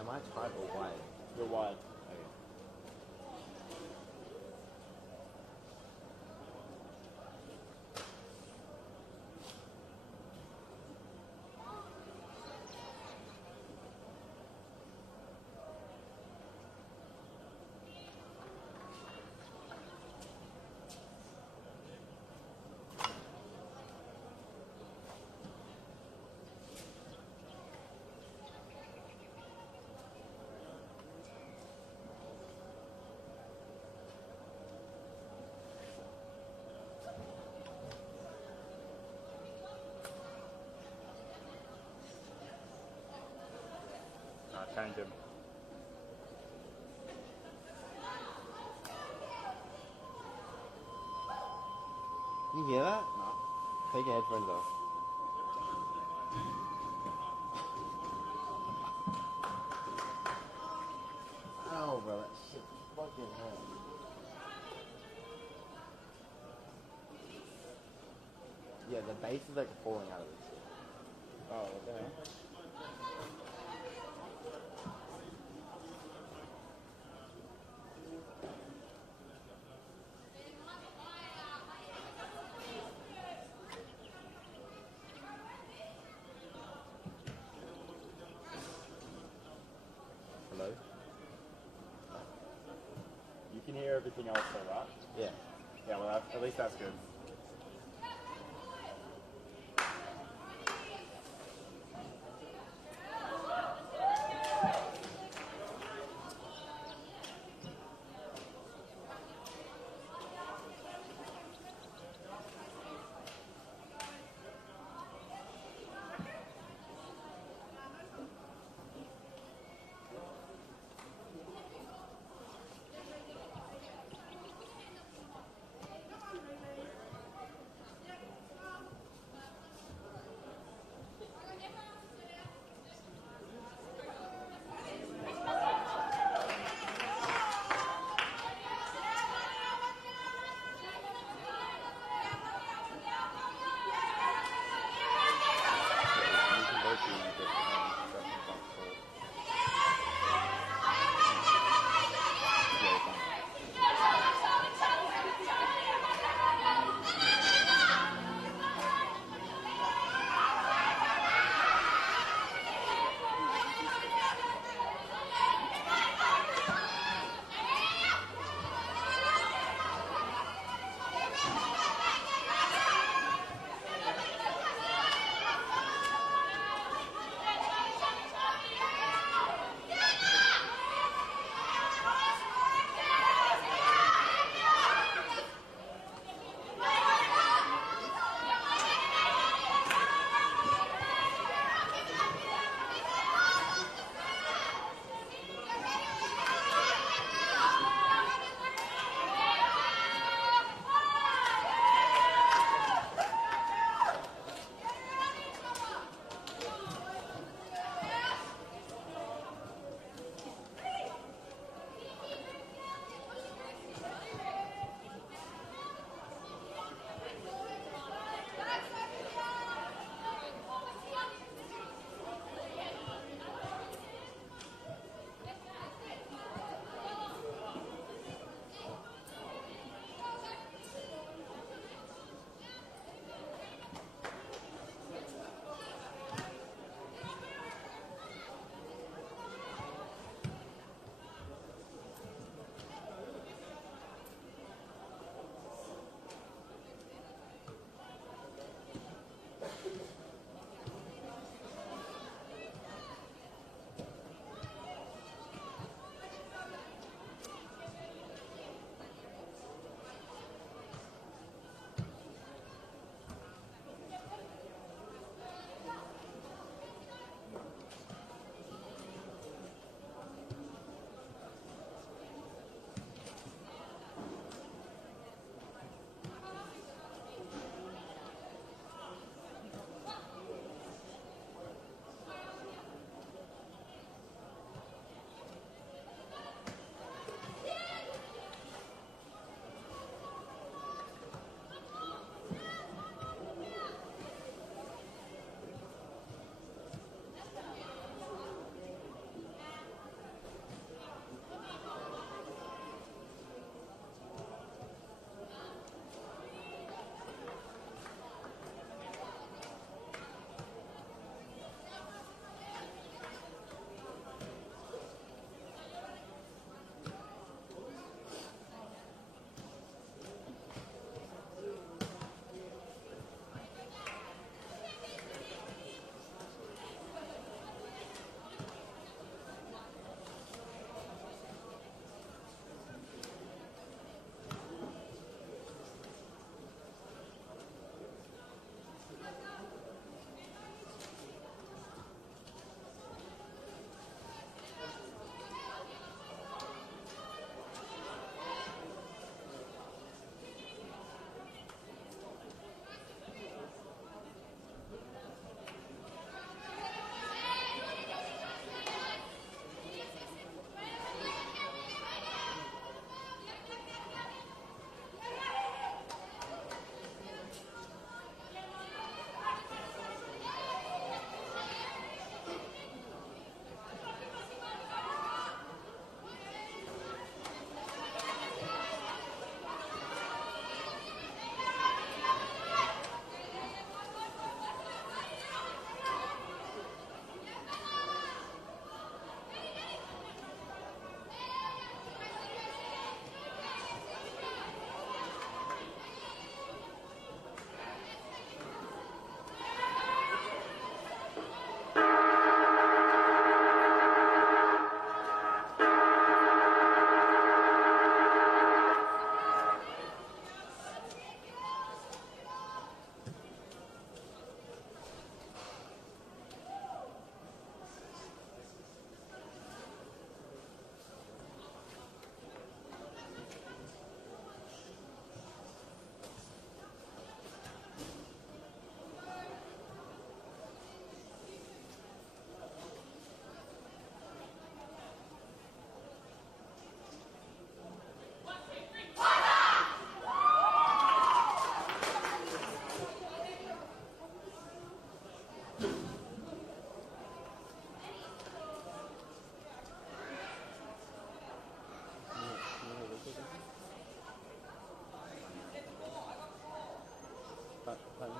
Am I tight or wide? You're wide. Okay. Change him. You hear that? No. Take your headphones off. Ow, bro, that shit fucking hurt. Yeah, the base is like falling out of this shit. Oh, what the hell? Hello? You can hear everything else though, right? Yeah. Yeah, well, at least that's good.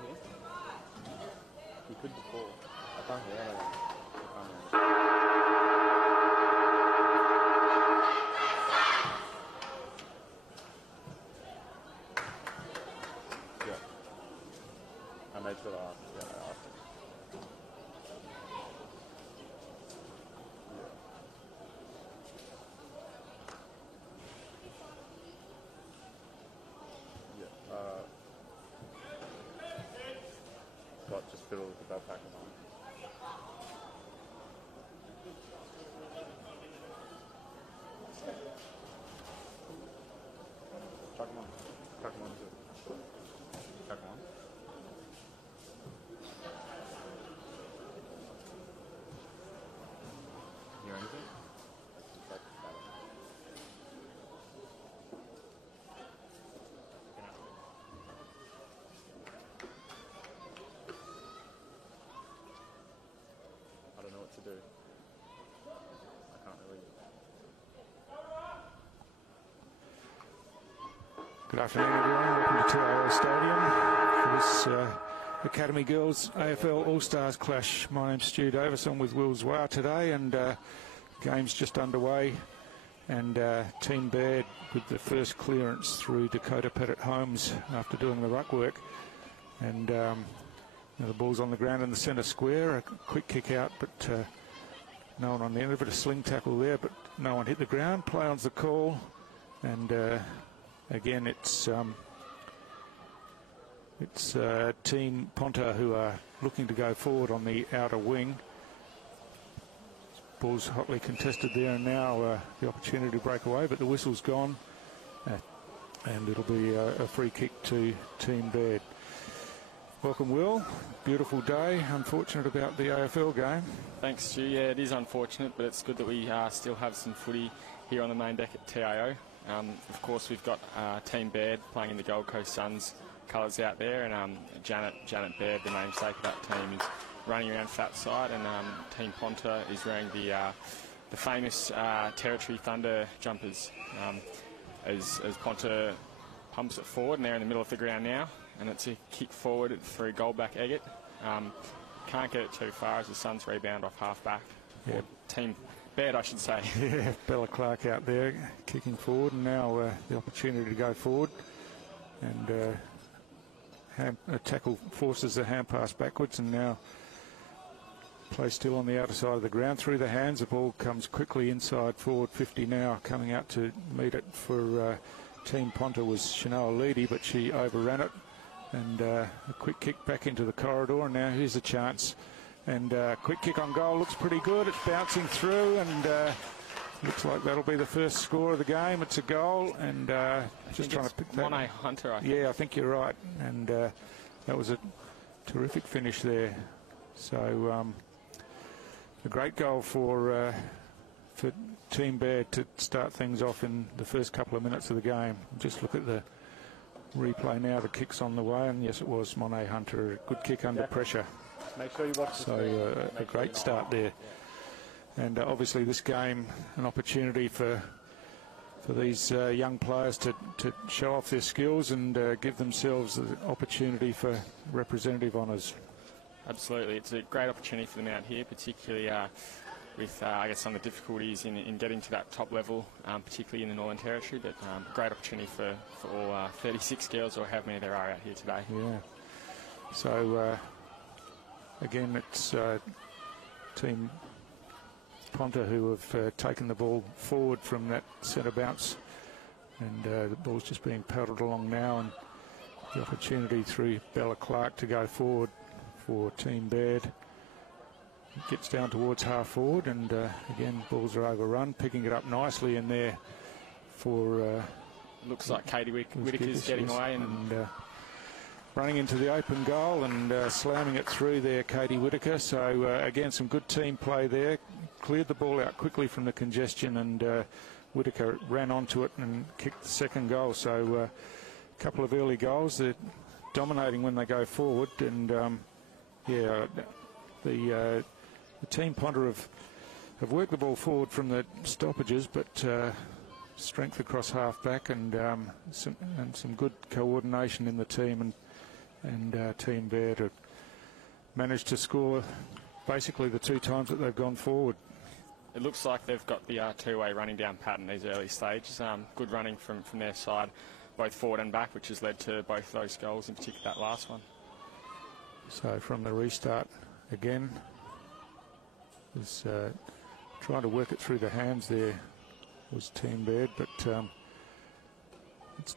here? He could before. I can't hear anything. I can't hear anything. Yeah. I made sure to ask. Yeah, I asked him. Yeah. What, just fiddle with the backpack on? Chuck him on. Chuck him on too. Chuck him on. Hear anything? That's better. I don't know what to do. I can't really. Good afternoon, everyone. Welcome to TIO Stadium for this Academy Girls AFL All-Stars clash. My name's Stu Davis. I'm with Will Zwar today, and game's just underway. And Team Baird with the first clearance through Dakota Pettit Holmes after doing the ruck work. And the ball's on the ground in the centre square. A quick kick out, but no one on the end of it. A sling tackle there, but no one hit the ground. Play on's the call, and again, it's Team Ponta who are looking to go forward on the outer wing. Ball's hotly contested there, and now the opportunity to break away, but the whistle's gone, and it'll be a free kick to Team Baird. Welcome, Will. Beautiful day. Unfortunate about the AFL game. Thanks, Stu. Yeah, it is unfortunate, but it's good that we still have some footy here on the main deck at TIO. Of course, we've got Team Baird playing in the Gold Coast Suns colours out there, and Janet Baird, the namesake of that team, is running around fat side, and Team Ponta is wearing the famous Territory Thunder jumpers. As Ponta pumps it forward, and they're in the middle of the ground now, and it's a kick forward through Goldback Eggett. Can't get it too far as the Suns rebound off half back. Yeah. Or Team Baird, I should say. Yeah, Bella Clark out there kicking forward, and now the opportunity to go forward, and a tackle forces the hand pass backwards, and now play still on the outer side of the ground through the hands. The ball comes quickly inside forward 50 now. Coming out to meet it for Team Ponta was Chanel Leedy, but she overran it, and a quick kick back into the corridor, and now here's a chance. And quick kick on goal, looks pretty good. It's bouncing through, and looks like that'll be the first score of the game. It's a goal, and just trying to pick that. Monet Hunter, I think. Yeah, I think you're right. And that was a terrific finish there. So a great goal for Team Baird to start things off in the first couple of minutes of the game. Just look at the replay now. The kick's on the way, and yes, it was Monet Hunter. A good kick under pressure. Make sure you watch the screen. So a great start there. And obviously this game, an opportunity for these young players to show off their skills and give themselves the opportunity for representative honours. Absolutely. It's a great opportunity for them out here, particularly with, I guess, some of the difficulties in getting to that top level, particularly in the Northern Territory, but a great opportunity for all 36 girls, or however many there are out here today. Yeah. So, again, it's Team Ponta who have taken the ball forward from that centre bounce, and the ball's just being paddled along now, and the opportunity through Bella Clark to go forward for Team Baird. It gets down towards half forward, and again, balls are overrun, picking it up nicely in there for looks like Katie Whittaker's getting away, and running into the open goal and slamming it through there, Katie Whittaker. So again, some good team play there. Cleared the ball out quickly from the congestion, and Whittaker ran onto it and kicked the second goal. So a couple of early goals. They're dominating when they go forward, and yeah, the Team Ponta have worked the ball forward from the stoppages, but strength across half back, and some good coordination in the team, and and Team Baird have managed to score basically the 2 times that they've gone forward. It looks like they've got the two-way running down pattern these early stages. Good running from their side, both forward and back, which has led to both those goals, in particular that last one. So from the restart again, is trying to work it through the hands there was Team Baird, but it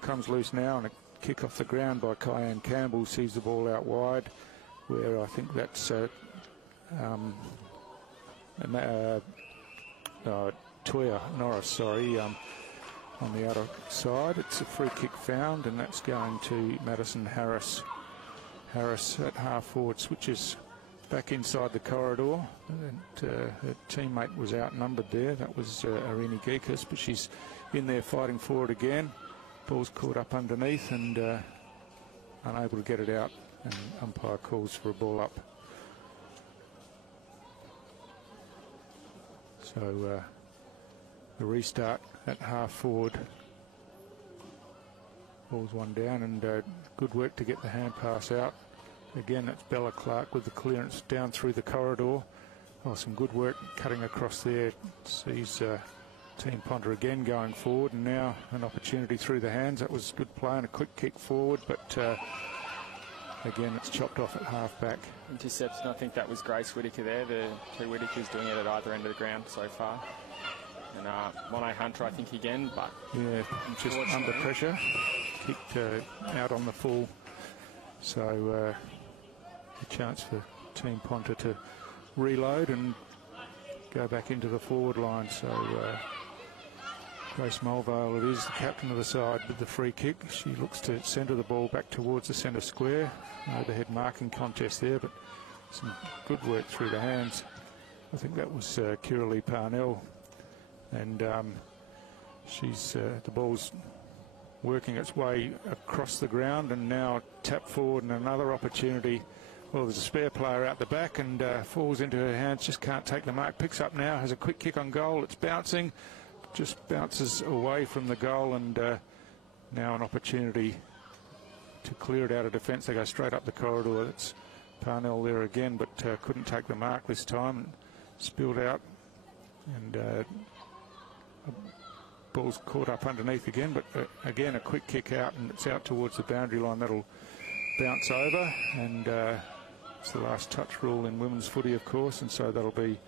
comes loose now, and a kick off the ground by Kyan Campbell sees the ball out wide, where I think that's Toya Norris, sorry, on the outer side. It's a free kick found, and that's going to Madison Harris. Harris at half forward switches back inside the corridor, and her teammate was outnumbered there. That was Arini Geekas, but she's in there fighting for it again. Ball's caught up underneath and unable to get it out, and umpire calls for a ball up. So the restart at half forward. Ball's one down, and good work to get the hand pass out. Again, it's Bella Clark with the clearance down through the corridor. Oh, some good work cutting across there. Sees Team Ponta again going forward, and now an opportunity through the hands. That was good play and a quick kick forward, but again, it's chopped off at half back. Interception, I think that was Grace Whittaker there. The 2 Whittakers doing it at either end of the ground so far. And Monet Hunter, I think, again, but... Yeah, just under pressure. Kicked out on the full. So a chance for Team Ponta to reload and go back into the forward line. So Grace Mulvale, it is the captain of the side with the free kick. She looks to centre the ball back towards the centre square. Overhead marking contest there, but some good work through the hands. I think that was Kiralee Parnell, and she's the ball's working its way across the ground, and now tap forward and another opportunity. Well, there's a spare player out the back, and falls into her hands, just can't take the mark. Picks up now, has a quick kick on goal. It's bouncing, just bounces away from the goal, and now an opportunity to clear it out of defence. They go straight up the corridor. It's Parnell there again, but couldn't take the mark this time, and spilled out, and ball's caught up underneath again, but again a quick kick out, and it's out towards the boundary line. That'll bounce over, and it's the last touch rule in women's footy, of course, and so that'll be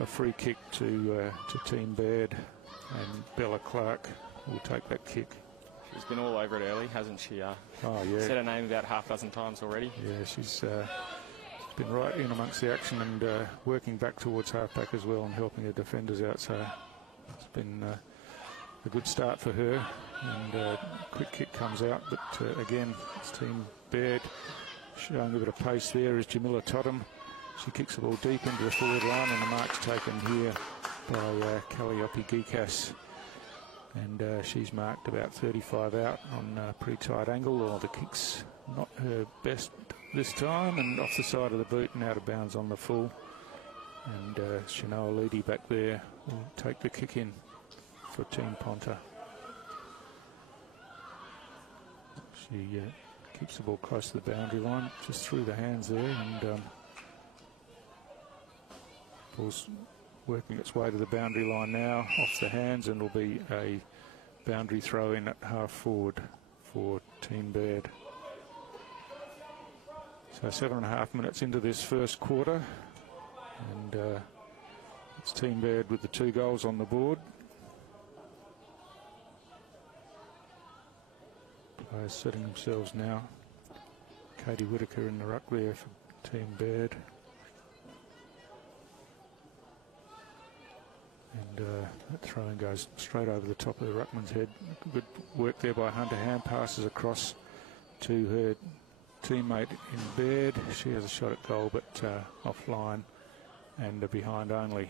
a free kick to Team Baird, and Bella Clark will take that kick. She's been all over it early, hasn't she? Oh, yeah. Said her name about half a dozen times already. Yeah, she's been right in amongst the action, and working back towards halfback as well, and helping her defenders out. So it's been a good start for her, and quick kick comes out, but again, it's Team Baird. Showing a bit of pace there is Jamila Totham. She kicks the ball deep into the forward line, and the mark's taken here by Calliope Geekas. And she's marked about 35 out on a pretty tight angle, or the kick's not her best this time, and off the side of the boot and out of bounds on the full. And Shanoa Leedy back there will take the kick in for Team Ponta. She keeps the ball close to the boundary line, just through the hands there, and ball's working its way to the boundary line now, off the hands, and will be a boundary throw in at half forward for Team Baird. So 7.5 minutes into this first quarter, and it's Team Baird with the 2 goals on the board. Players setting themselves now. Katie Whittaker in the ruck there for Team Baird. And that throw-in goes straight over the top of the ruckman's head. Good work there by Hunter. Hand passes across to her teammate in Baird. She has a shot at goal, but offline and behind only.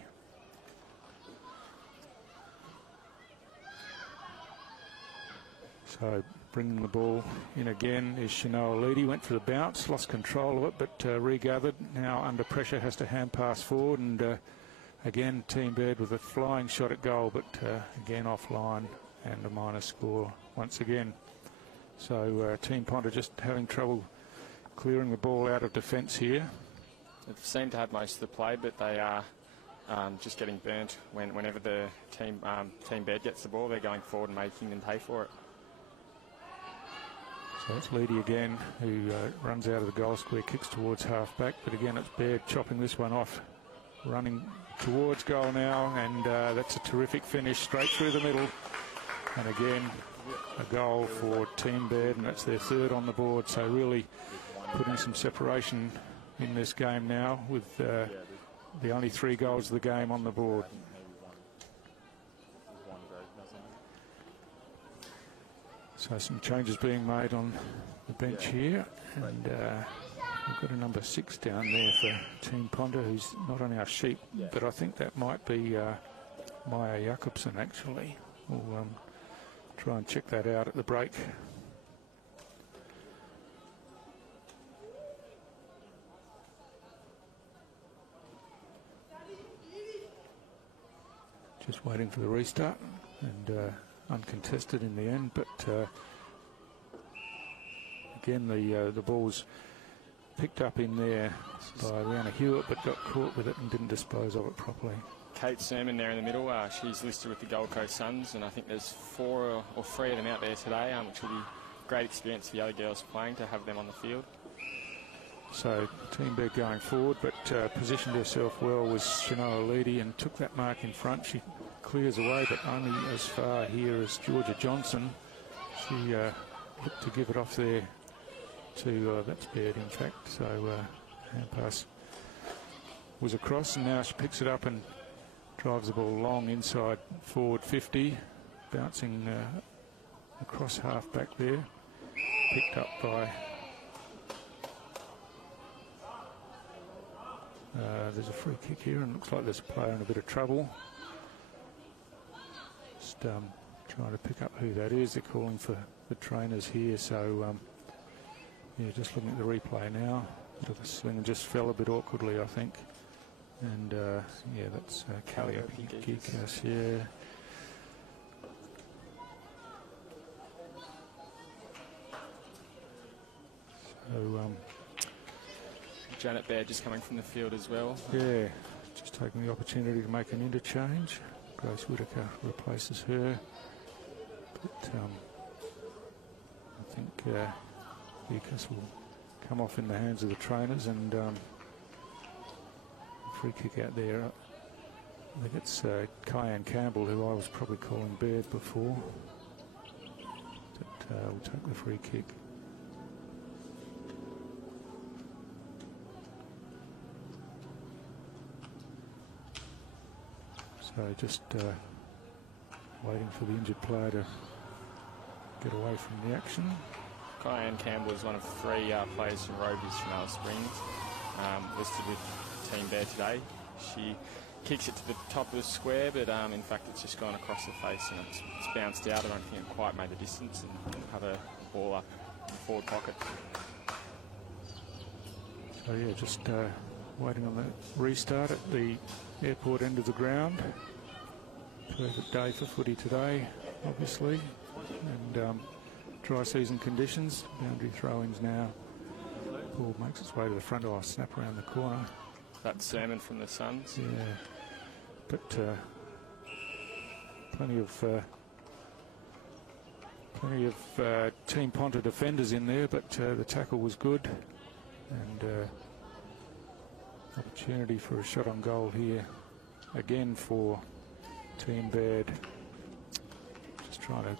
So bringing the ball in again is Shanoa Leedy. Went for the bounce, lost control of it, but regathered. Now under pressure, has to hand pass forward, and again, Team Baird with a flying shot at goal, but again offline, and a minor score once again. So Team Ponta just having trouble clearing the ball out of defence here. They seem to have most of the play, but they are just getting burnt whenever the team bed gets the ball. They're going forward and making them pay for it. So it's Leedy again, who runs out of the goal square, kicks towards half-back, but again it's Baird chopping this one off, running towards goal now, and that's a terrific finish straight through the middle. And again, a goal for Team Baird, and that's their third on the board, so really putting some separation in this game now with the only 3 goals of the game on the board. So some changes being made on the bench here, and we've got a number 6 down there for Team Ponta, who's not on our sheet, but I think that might be Maya Jakobsen actually. We'll try and check that out at the break. Just waiting for the restart, and uncontested in the end, but again the ball's picked up in there by Rihanna Hewitt, but got caught with it and didn't dispose of it properly. Kate Sermon there in the middle, she's listed with the Gold Coast Suns, and I think there's 4 or 3 of them out there today, which will be a great experience for the other girls playing to have them on the field. So Team Baird going forward, but positioned herself well was Shanoa Leedy and took that mark in front. She clears away, but only as far here as Georgia Johnson. She looked to give it off there to, that's Baird in fact, so hand pass was across, and now she picks it up and drives the ball long inside forward 50, bouncing across half back there, picked up by there's a free kick here, and looks like there's a player in a bit of trouble. Just trying to pick up who that is. They're calling for the trainers here, so yeah, just looking at the replay now. The swing just fell a bit awkwardly, I think, and yeah, that's Kalia Gikas, yeah. So Janet Baird just coming from the field as well. yeah, just taking the opportunity to make an interchange. Grace Whitaker replaces her, but I think Gikas will come off in the hands of the trainers, and free kick out there. I think it's Kyan Campbell, who I was probably calling Baird before, that will take the free kick. So just waiting for the injured player to get away from the action. Kyan Campbell is one of 3 players from Rovers from Alice Springs, listed with Team Baird today. She kicks it to the top of the square, but in fact it's just gone across the face and it's bounced out. I don't think it quite made the distance, and have a ball up in the forward pocket. So yeah, just waiting on the restart at the airport end of the ground. Perfect day for footy today, obviously, and dry season conditions. Boundary throw-ins now. Ball makes its way to the front. Oh, snap around the corner. That's Sermon from the Suns. Yeah, but plenty of Team Ponta defenders in there, but the tackle was good, and opportunity for a shot on goal here again for Team Baird. Just trying to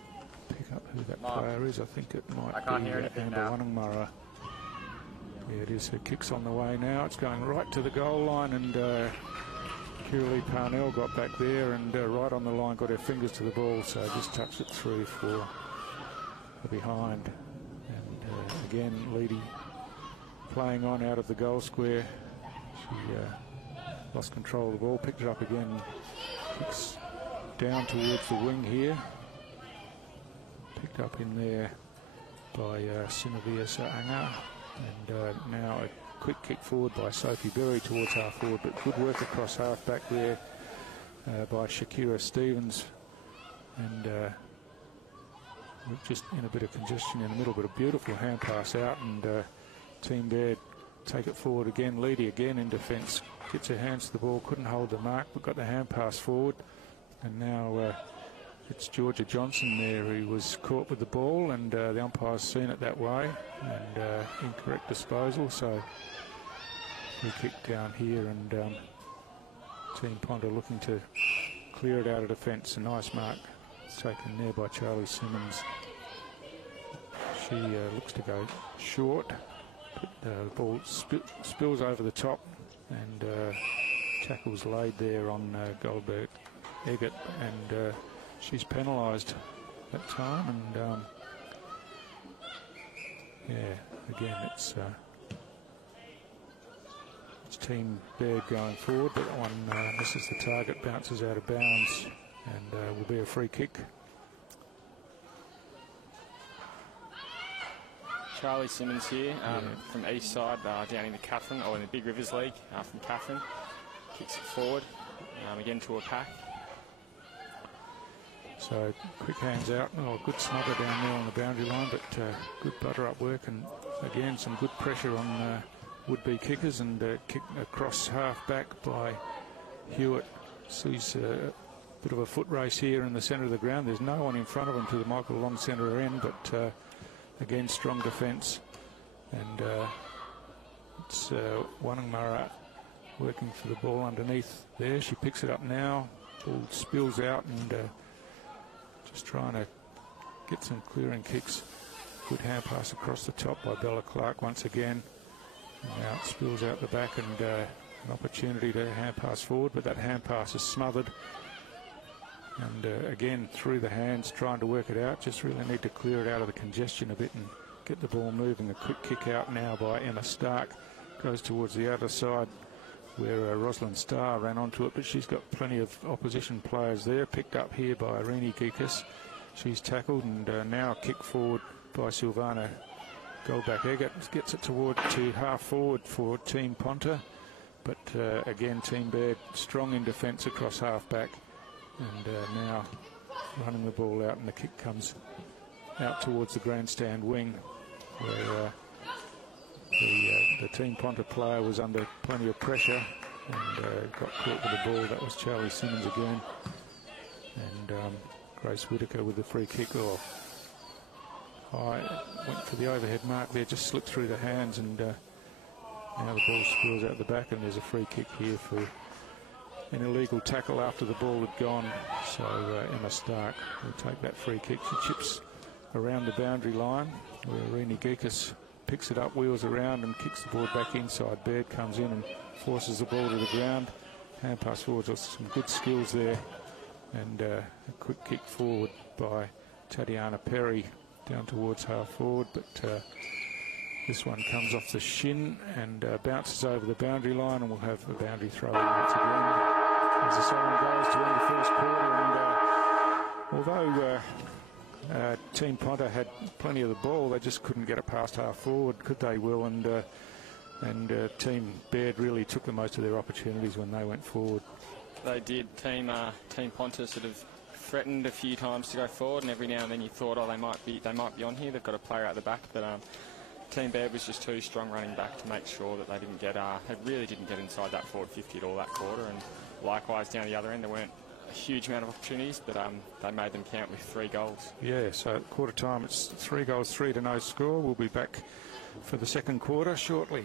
pick up who that player is. I think it might be Amber Wannangmurra. Yeah, it is. Her kick's on the way now. It's going right to the goal line, and Kiralee Parnell got back there and right on the line, got her fingers to the ball, so just touched it through for the behind. And again, Leedy playing on out of the goal square. She lost control of the ball, picked it up again, kicks down towards the wing here. Picked up in there by Sinavia Sa'anga, and now a quick kick forward by Sophie Berry towards half forward, but good work across half back there by Shakira Stevens, and We're just in a bit of congestion in the middle, but a beautiful hand pass out, and Team Baird take it forward again. Leedy again in defence, gets her hands to the ball, couldn't hold the mark, but got the hand pass forward. And now it's Georgia Johnson there who was caught with the ball, and the umpire's seen it that way, and incorrect disposal. So free kick down here, and Team Ponta looking to clear it out of defence. A nice mark taken there by Charlie Simmons. She looks to go short, but the ball spills over the top, and tackle's laid there on Goldberg Eggett, and she's penalised that time. And yeah, again it's Team Baird going forward, but that one misses the target, bounces out of bounds, and will be a free kick. Charlie Simmons here from Eastside, down in the Catherine, or in the Big Rivers League from Catherine. Kicks it forward, again to a pack. So quick hands out. Oh, good smother down there on the boundary line, but good butter up work, and again some good pressure on would-be kickers, and kick across half back by Hewitt. Sees a bit of a foot race here in the centre of the ground. There's no one in front of him to the Michael Long centre end, but again strong defence, and it's Wannamurra working for the ball underneath there. She picks it up now, ball spills out, and just trying to get some clearing kicks. Good hand pass across the top by Bella Clark once again. Now it spills out the back, and an opportunity to hand pass forward, but that hand pass is smothered. And again, through the hands, trying to work it out. Just really need to clear it out of the congestion a bit and get the ball moving. A quick kick out now by Emma Stark. Goes towards the outer side where Rosalind Starr ran onto it, but she's got plenty of opposition players there. Picked up here by Irene Geekus. She's tackled, and now a kick forward by Silvana Goldback-Eggett. Gets it toward to half forward for Team Ponta, but again Team Baird strong in defence across half back, and now running the ball out, and the kick comes out towards the grandstand wing, where the Team Ponta player was under plenty of pressure and got caught with the ball. That was Charlie Simmons again, and Grace Whitaker with the free kick. I went for the overhead mark there, just slipped through the hands, and now the ball spills out the back, and there's a free kick here for an illegal tackle after the ball had gone. So Emma Stark will take that free kick. She chips around the boundary line where Irene Geekus picks it up, wheels around, and kicks the ball back inside. Baird comes in and forces the ball to the ground. Hand pass forward, some good skills there, and a quick kick forward by Tatiana Perry down towards half forward, but this one comes off the shin and bounces over the boundary line, and we'll have a boundary throw in once again as the siren goes to end the first quarter. And although Team Ponta had plenty of the ball, they just couldn't get it past half forward. Could they, Will? And Team Baird really took the most of their opportunities when they went forward. They did. Team Ponta sort of threatened a few times to go forward, and every now and then you thought, oh, they might be on here. They've got a player out the back, but Team Baird was just too strong running back to make sure that they didn't get. They really didn't get inside that forward 50 at all that quarter, and likewise down the other end, there weren't a huge amount of opportunities, but they made them count with 3 goals. Yeah, so at quarter time it's 3 goals, 3-0 score. We'll be back for the second quarter shortly.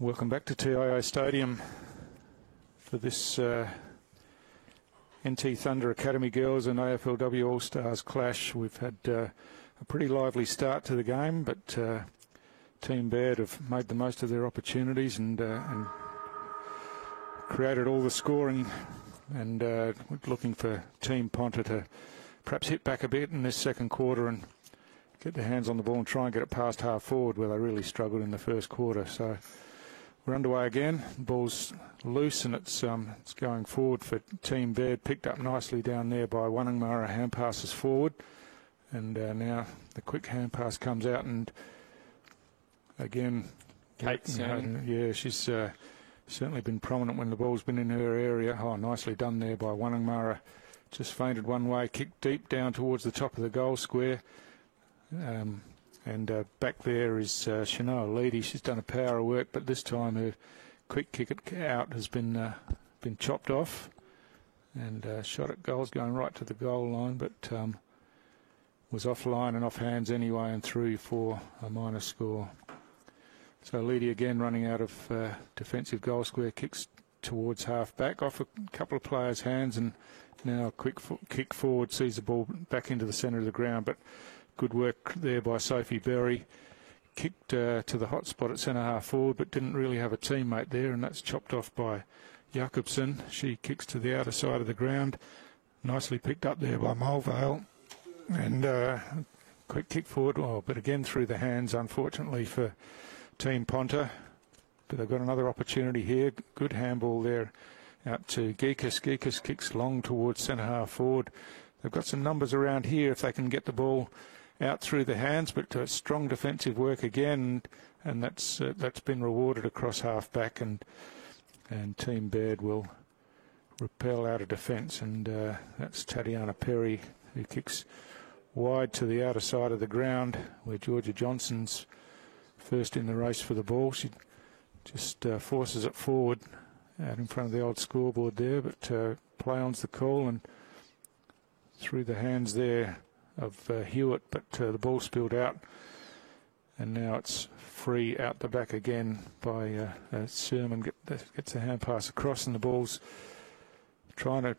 Welcome back to TIO Stadium for this NT Thunder Academy Girls and AFLW All-Stars clash. We've had a pretty lively start to the game, but Team Baird have made the most of their opportunities and created all the scoring, and looking for Team Ponta to perhaps hit back a bit in this second quarter and get their hands on the ball and try and get it past half forward, where they really struggled in the first quarter. So we're underway again. The ball's loose and it's going forward for Team Baird. Picked up nicely down there by Wonnangmara. Hand passes forward, and now the quick hand pass comes out, and again, Kate, yeah, she's certainly been prominent when the ball's been in her area. Oh, nicely done there by Wonnangmara. Just feinted one way, kicked deep down towards the top of the goal square. And back there is Shanoa Leedy. She's done a power of work, but this time her quick kick out has been chopped off, and shot at goals going right to the goal line, but was offline and off hands anyway and through for a minor score. So Leedy again running out of defensive goal square, kicks towards half back, off a couple of players' hands, and now a quick kick forward, sees the ball back into the centre of the ground, but good work there by Sophie Berry. Kicked to the hot spot at centre half forward, but didn't really have a teammate there, and that's chopped off by Jakobsen. She kicks to the outer side of the ground. Nicely picked up there by Mulvale. And quick kick forward, but again through the hands, unfortunately, for Team Ponta. But they've got another opportunity here. Good handball there out to Geekus. Geekus kicks long towards centre half forward. They've got some numbers around here if they can get the ball out through the hands, but strong defensive work again, and that's been rewarded across half back, and Team Baird will repel out of defence, and that's Tatiana Perry, who kicks wide to the outer side of the ground, where Georgia Johnson's first in the race for the ball. She just forces it forward out in front of the old scoreboard there, but play on's the call, and through the hands there of Hewitt, but the ball spilled out, and now it's free out the back again by Sermon. Gets a hand pass across, and the ball's trying to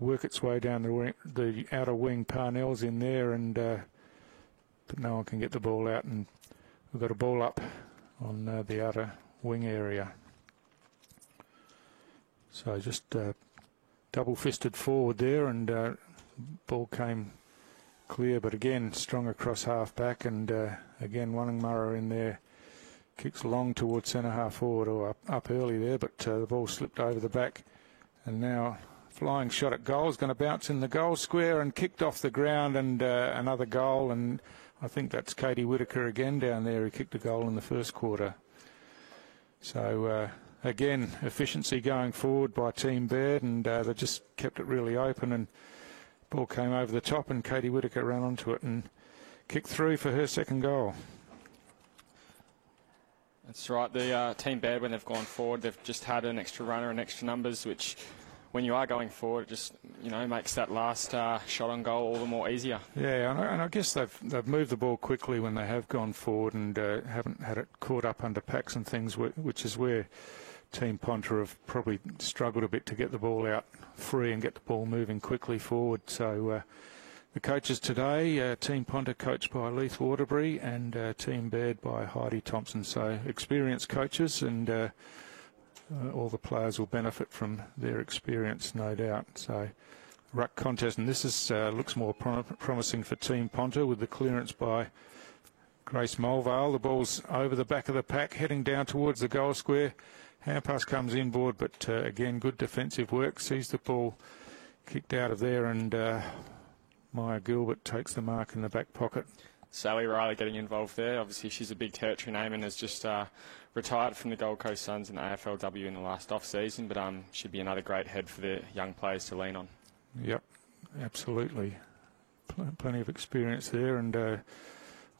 work its way down the outer wing. Parnell's in there, and but no one can get the ball out, and we've got a ball up on the outer wing area. So just double-fisted forward there, and ball came clear, but again strong across half back, and again Wonnangmara in there, kicks long towards centre half forward, or up early there, but the ball slipped over the back, and now flying shot at goal is going to bounce in the goal square and kicked off the ground, and another goal, and I think that's Katie Whitaker again down there, who kicked a goal in the first quarter. So again, efficiency going forward by Team Baird, and they just kept it really open, and ball came over the top, and Katie Whitaker ran onto it and kicked through for her second goal. That's right. The Team Baird, when they've gone forward, they've just had an extra runner and extra numbers, which when you are going forward, it just makes that last shot on goal all the more easier. Yeah, and I guess they've moved the ball quickly when they have gone forward, and haven't had it caught up under packs and things, which is where Team Ponta have probably struggled a bit to get the ball out free and get the ball moving quickly forward. So the coaches today, Team Ponta coached by Leith Waterbury, and Team Baird by Heidi Thompson. So experienced coaches, and all the players will benefit from their experience, no doubt. So ruck contest, and this is looks more promising for Team Ponta, with the clearance by Grace Mulvale. The ball's over the back of the pack, heading down towards the goal square. Hand pass comes inboard, but again, good defensive work. Sees the ball kicked out of there, and Maya Gilbert takes the mark in the back pocket. Sally Riley getting involved there. Obviously, she's a big territory name and has just retired from the Gold Coast Suns and the AFLW in the last off-season, but should be another great head for the young players to lean on. Yep, absolutely. Plenty of experience there, and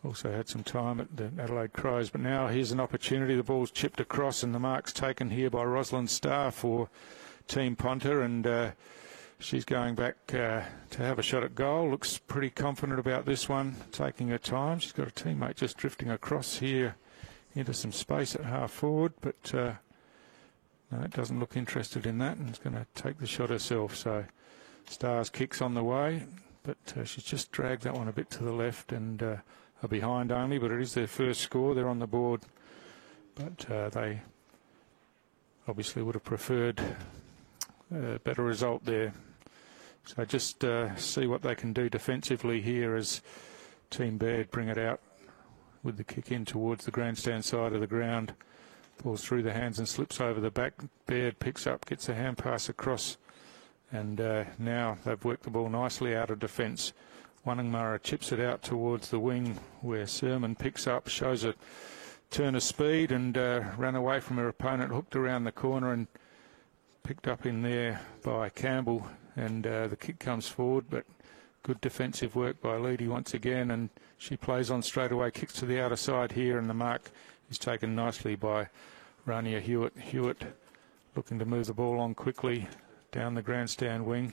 also had some time at the Adelaide Crows. But now here's an opportunity. The ball's chipped across, and the mark's taken here by Rosalind Starr for Team Ponta, and she's going back to have a shot at goal. Looks pretty confident about this one, taking her time. She's got a teammate just drifting across here into some space at half forward, but no, it doesn't look interested in that, and it's going to take the shot herself. So Stars kicks on the way, but she's just dragged that one a bit to the left and are behind only, but it is their first score. They're on the board, but they obviously would have preferred a better result there. So just see what they can do defensively here as Team Baird bring it out with the kick in towards the grandstand side of the ground. Falls through the hands and slips over the back. Baird picks up, gets a hand pass across, and now they've worked the ball nicely out of defence. Wannangmurra chips it out towards the wing where Sermon picks up, shows a turn of speed and ran away from her opponent, hooked around the corner and picked up in there by Campbell, and the kick comes forward, but good defensive work by Leedy once again, and she plays on straight away, kicks to the outer side here, and the mark is taken nicely by Rania Hewitt. Hewitt looking to move the ball on quickly down the grandstand wing.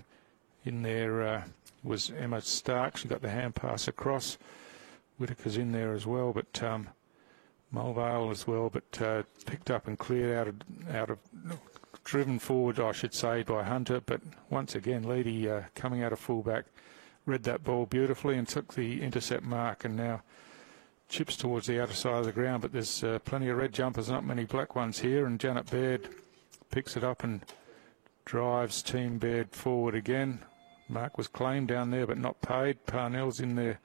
In there was Emma Stark. She got the hand pass across. Whitaker's in there as well, but Mulvale as well, but picked up and cleared out of driven forward, I should say, by Hunter. But once again, Leedy coming out of fullback, read that ball beautifully and took the intercept mark, and now chips towards the outer side of the ground. But there's plenty of red jumpers, not many black ones here, and Janet Baird picks it up and drives Team Baird forward again. Mark was claimed down there but not paid. Parnell's in there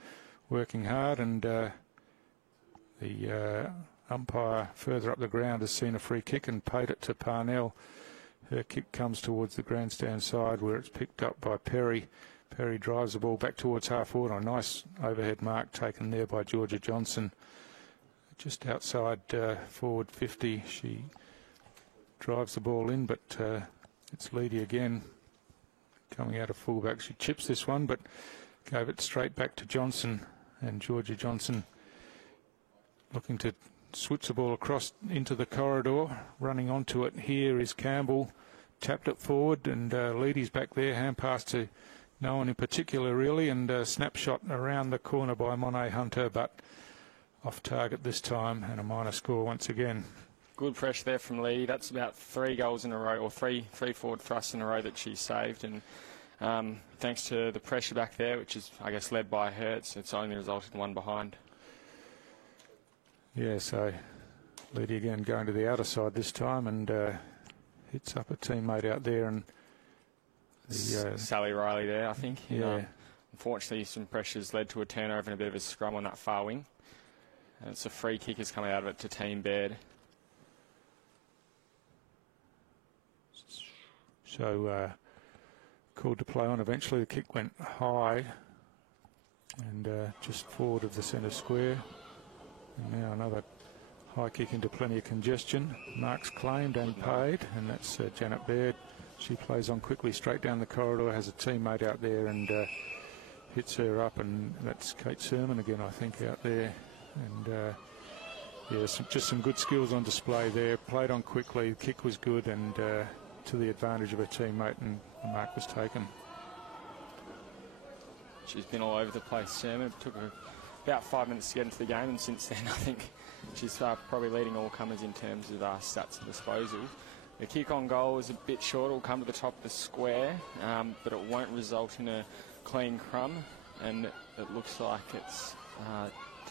working hard, and the umpire further up the ground has seen a free kick and paid it to Parnell. Her kick comes towards the grandstand side where it's picked up by Perry. Perry drives the ball back towards half forward on a nice overhead mark taken there by Georgia Johnson. Just outside forward 50, she drives the ball in, but it's Leedy again coming out of fullback. She chips this one, but gave it straight back to Johnson, and Georgia Johnson looking to switch the ball across into the corridor. Running onto it here is Campbell, tapped it forward, and Leedy's back there, hand pass to no one in particular really, and a snapshot around the corner by Monet Hunter, but off target this time, and a minor score once again. Good pressure there from Leedy. That's about 3 goals in a row, or three forward thrusts in a row that she saved, and thanks to the pressure back there, which is, I guess, led by her, it's only resulted in one behind. Yeah, so Leedy again going to the outer side this time, and hits up a teammate out there, and Sally Riley there, I think. Yeah. Unfortunately, some pressures led to a turnover and a bit of a scrum on that far wing. And it's a free kick is coming out of it to Team Baird. So called to play on. Eventually the kick went high and just forward of the centre square. And now another high kick into plenty of congestion. Mark's claimed and paid, and that's Janet Baird. She plays on quickly straight down the corridor, has a teammate out there and hits her up, and that's Kate Sermon again, I think, out there. And yeah, just some good skills on display there. Played on quickly, the kick was good, and to the advantage of her teammate, and the mark was taken. She's been all over the place, Sermon. It took her about 5 minutes to get into the game, and since then I think she's probably leading all comers in terms of stats and disposals. The kick on goal is a bit short. It'll come to the top of the square, but it won't result in a clean crumb, and it looks like it's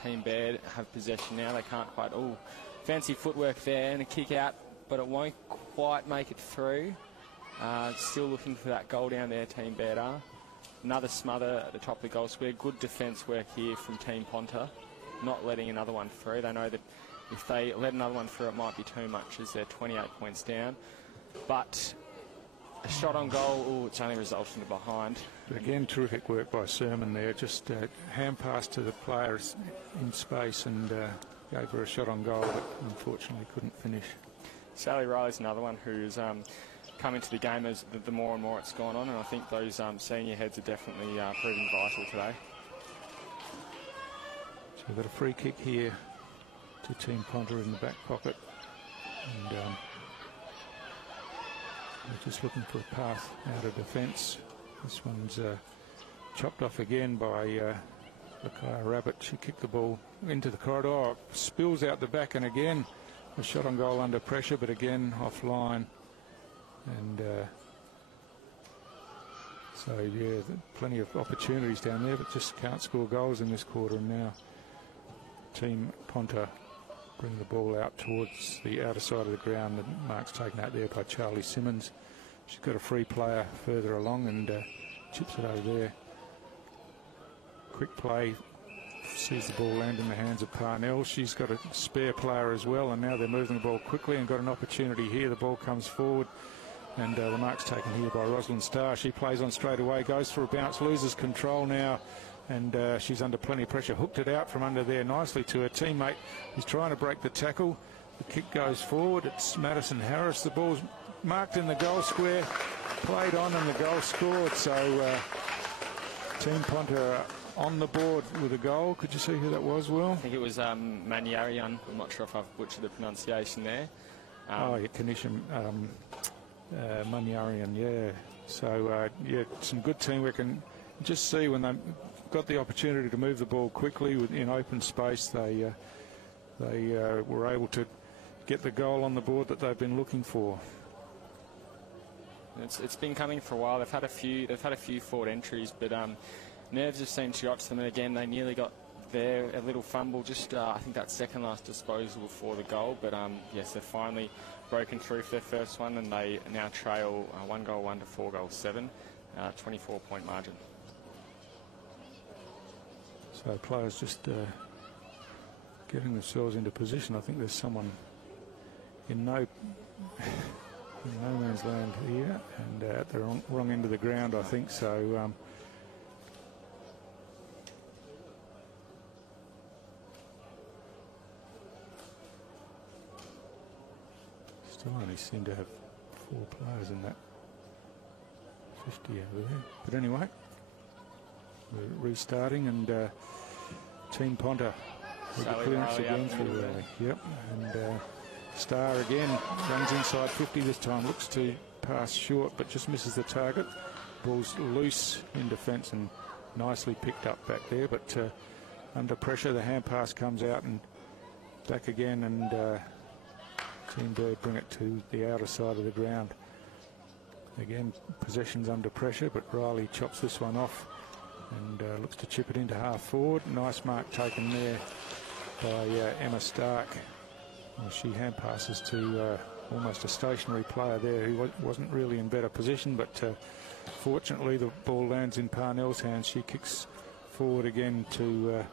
Team Baird have possession now. They can't quite... Oh, fancy footwork there and a kick out, but it won't quite make it through. Still looking for that goal down there, Team Baird are. Another smother at the top of the goal square. Good defence work here from Team Ponta, not letting another one through. They know that if they let another one through, it might be too much as they're 28 points down. But a shot on goal, it's only resulted in a behind. But again, terrific work by Sermon there. Just hand pass to the players in space and gave her a shot on goal, but unfortunately couldn't finish. Sally Riley's another one who's come into the game as the more and more it's gone on, and I think those senior heads are definitely proving vital today. So we've got a free kick here to Team Ponta in the back pocket, and they're just looking for a path out of defence. This one's chopped off again by Lakaya Rabbit, she kicked the ball into the corridor, spills out the back, and again a shot on goal under pressure, but again offline. And so yeah, plenty of opportunities down there, but just can't score goals in this quarter. And now Team Ponta bring the ball out towards the outer side of the ground, and mark's taken out there by Charlie Simmons. She's got a free player further along and chips it over there. Quick play, sees the ball land in the hands of Parnell. She's got a spare player as well, and now they're moving the ball quickly and got an opportunity here. The ball comes forward, and the mark's taken here by Rosalind Starr. She plays on straight away, goes for a bounce, loses control now, and she's under plenty of pressure. Hooked it out from under there nicely to her teammate, who's trying to break the tackle. The kick goes forward. It's Madison Harris. The ball's marked in the goal square, played on, and the goal scored. So Team Ponta on the board with a goal. Could you see who that was, Will? I think it was Maniarian. I'm not sure if I've butchered the pronunciation there. Yeah, Kanisham Maniarian, yeah. So, yeah, some good teamwork, and just see when they got the opportunity to move the ball quickly in open space, they were able to get the goal on the board that they've been looking for. It's been coming for a while. They've had a few forward entries, but Nerves have seen shots them, and again they nearly got there, a little fumble, just I think that second last disposal before the goal, but yes, they've finally broken through for their first one, and they now trail 1 goal 1 to 4 goals 7, 24-point margin. So players just getting themselves into position. I think there's someone in no man's land here, and at the wrong end of the ground, I think. So still only seem to have 4 players in that 50 over there. But anyway, we're restarting, and Team Ponta with the clearance again through Raleigh. Yep, and Starr again runs inside 50 this time, looks to pass short but just misses the target. Ball's loose in defence and nicely picked up back there, but under pressure the hand pass comes out and back again, and Team Bird bring it to the outer side of the ground. Again, possession's under pressure, but Riley chops this one off and looks to chip it into half forward. Nice mark taken there by Emma Stark. Well, she hand passes to almost a stationary player there who wasn't really in better position, but fortunately the ball lands in Parnell's hands. She kicks forward again to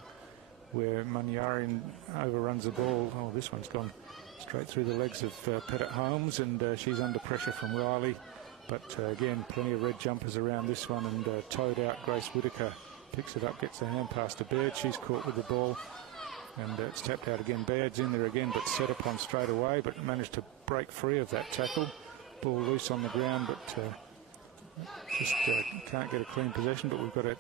where Maniarian overruns the ball. Oh, this one's gone straight through the legs of Pettit Holmes, and she's under pressure from Riley. But again, plenty of red jumpers around this one, and towed out. Grace Whitaker picks it up, gets the hand pass to Baird. She's caught with the ball, and it's tapped out again. Baird's in there again, but set upon straight away, but managed to break free of that tackle. Ball loose on the ground, but just can't get a clean possession. But we've got a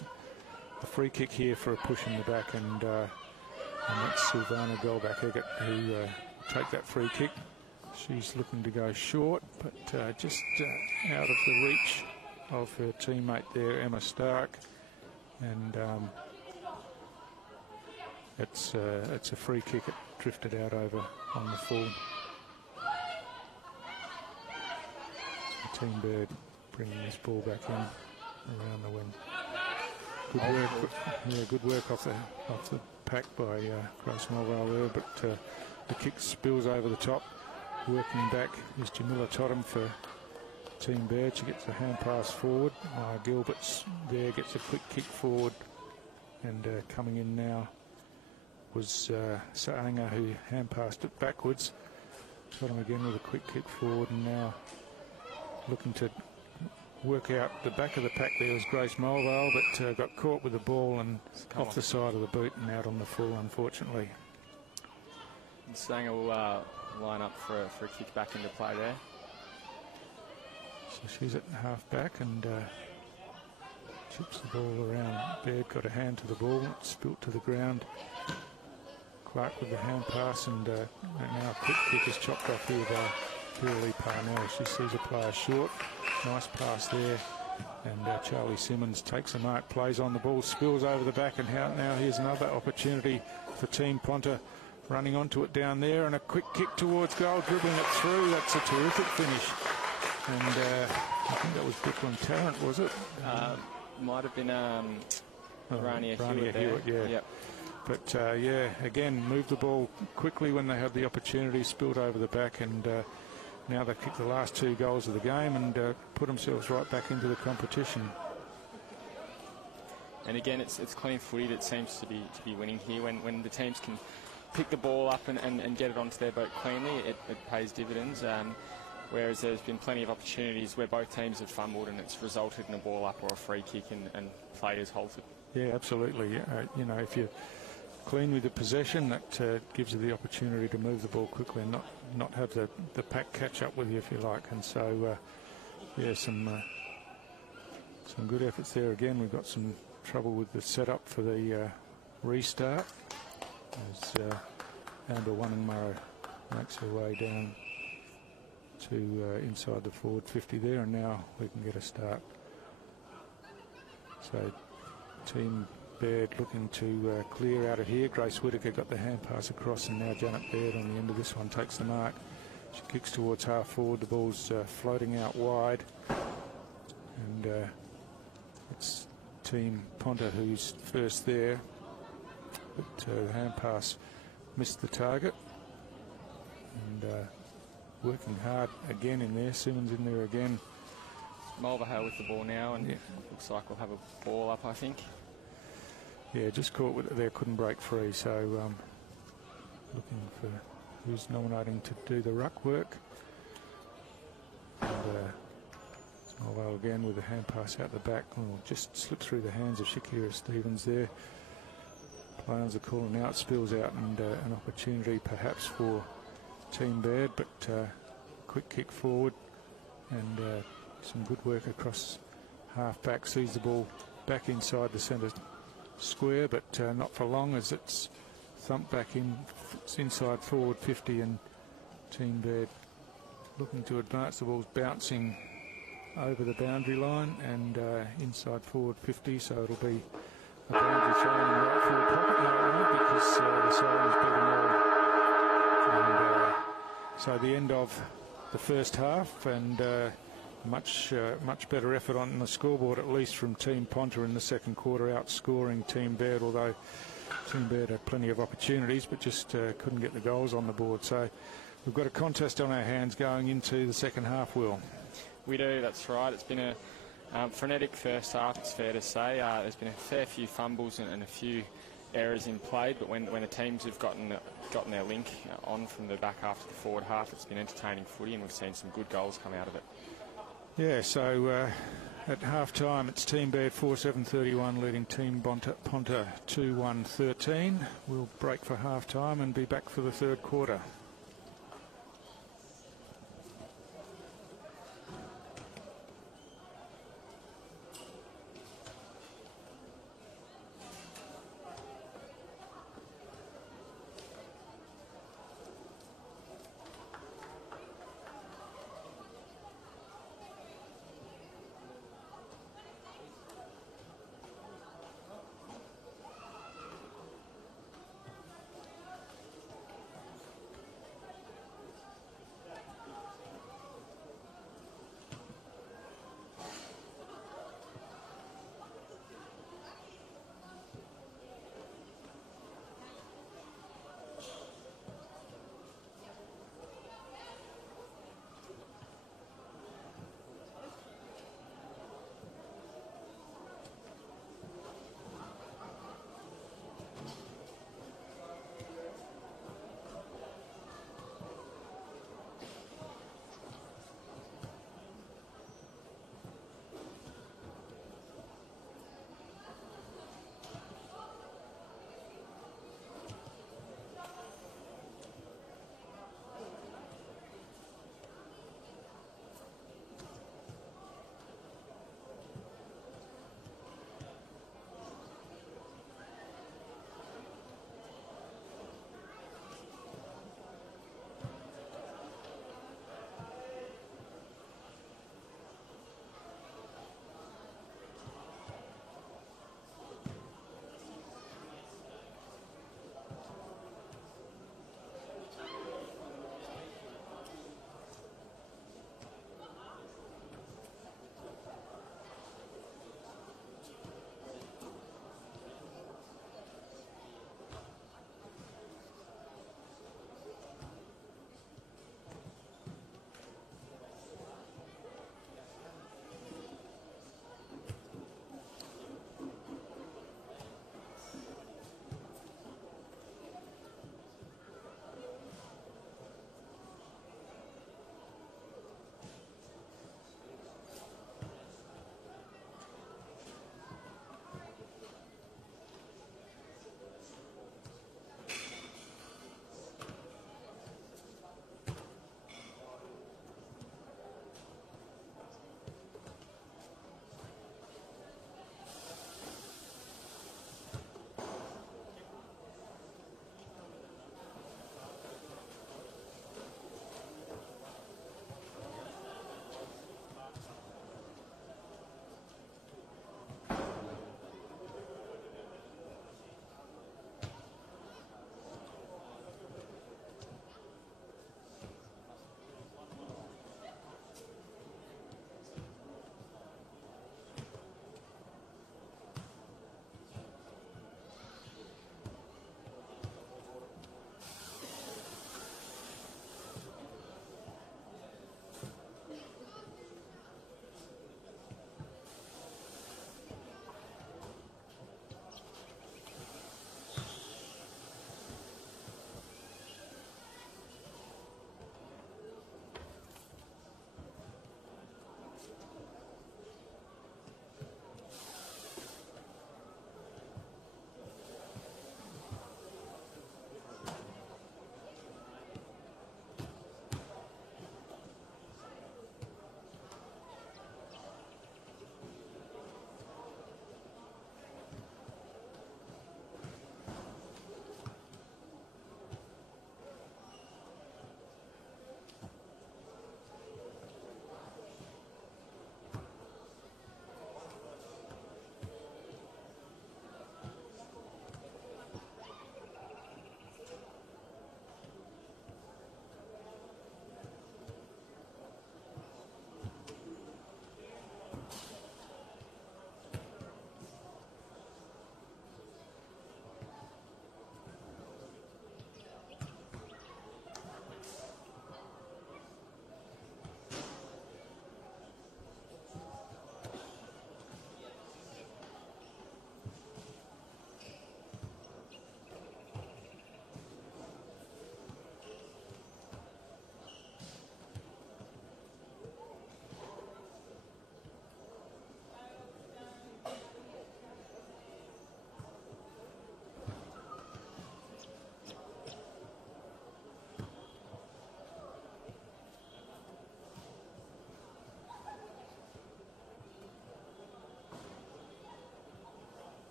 free kick here for a push in the back, and that's Silvana Goldback-Eggett who take that free kick. She's looking to go short, but just out of the reach of her teammate there, Emma Stark, and it's a free kick. It drifted out over on the full. So Team Bird bringing this ball back in around the wing. Good work, good work off the pack by Grace Mulvale there, but the kick spills over the top. Working back is Jamila Totham for Team Bird. She gets a hand pass forward. Gilbert's there, gets a quick kick forward, and coming in now was Saanga, who hand passed it backwards. Totham again with a quick kick forward, and now looking to work out the back of the pack. There was Grace Mulvale, but got caught with the ball and off the side of the boot and out on the full, unfortunately. And Saanga will line up for a kick back into play there. So she's at half back and chips the ball around. Baird got a hand to the ball, spilt to the ground. Clark with the hand pass, and now a quick kick is chopped off here by Pearlie Parnell. She sees a player short. Nice pass there And Charlie Simmons takes a mark, plays on the ball, spills over the back, and now here's another opportunity for Team Ponta, running onto it down there, and a quick kick towards goal, dribbling it through. That's a terrific finish. And I think that was Brooklyn Tarrant, was it? Might have been Rania Hewitt, yeah. Yep. But yeah, again, moved the ball quickly when they had the opportunity, spilled over the back, and now they've kicked the last 2 goals of the game and put themselves right back into the competition. And again, it's clean footy that seems to be winning here. When the teams can pick the ball up and get it onto their boat cleanly, it pays dividends. Whereas there's been plenty of opportunities where both teams have fumbled and it's resulted in a ball up or a free kick and players halted. Yeah, absolutely. You know, if you're clean with the possession, that gives you the opportunity to move the ball quickly and not have the pack catch up with you, if you like. And so, yeah, some good efforts there. Again, we've got some trouble with the setup for the restart as Amber Wanninmurrow makes her way down to inside the forward 50 there, and now we can get a start. So Team Baird looking to clear out of here. Grace Whitaker got the hand pass across, and now Janet Baird on the end of this one takes the mark. She kicks towards half forward. The ball's floating out wide, and it's Team Ponta who's first there, but the hand pass missed the target, and working hard again in there. Simmons in there again. Mulvihill with the ball now, and looks like we'll have a ball up, I think. Yeah, just caught with it there, couldn't break free. So looking for who's nominating to do the ruck work. And Mulvihill again with the hand pass out the back. Oh, just slipped through the hands of Shakira Stevens there. Players are calling now. It spills out, and an opportunity perhaps for Team Baird, but quick kick forward and some good work across half back. Sees the ball back inside the centre square, but not for long as it's thumped back in. It's inside forward 50, and Team Baird looking to advance. The ball's bouncing over the boundary line and inside forward 50, so it'll be a boundary throw in the right forward pocket now, because the siren's beating all. And so the end of the first half, and much better effort on the scoreboard, at least from Team Ponta in the second quarter, outscoring Team Baird, although Team Baird had plenty of opportunities but just couldn't get the goals on the board. So we've got a contest on our hands going into the second half, Will. We do, that's right. It's been a frenetic first half, it's fair to say. There's been a fair few fumbles and a few errors in play, but when the teams have gotten their link on from the back half to the forward half, it's been entertaining footy, and we've seen some good goals come out of it. Yeah, so at half-time it's Team Baird 4-7-31 leading Team Ponta 2-1-13. We'll break for half-time and be back for the third quarter.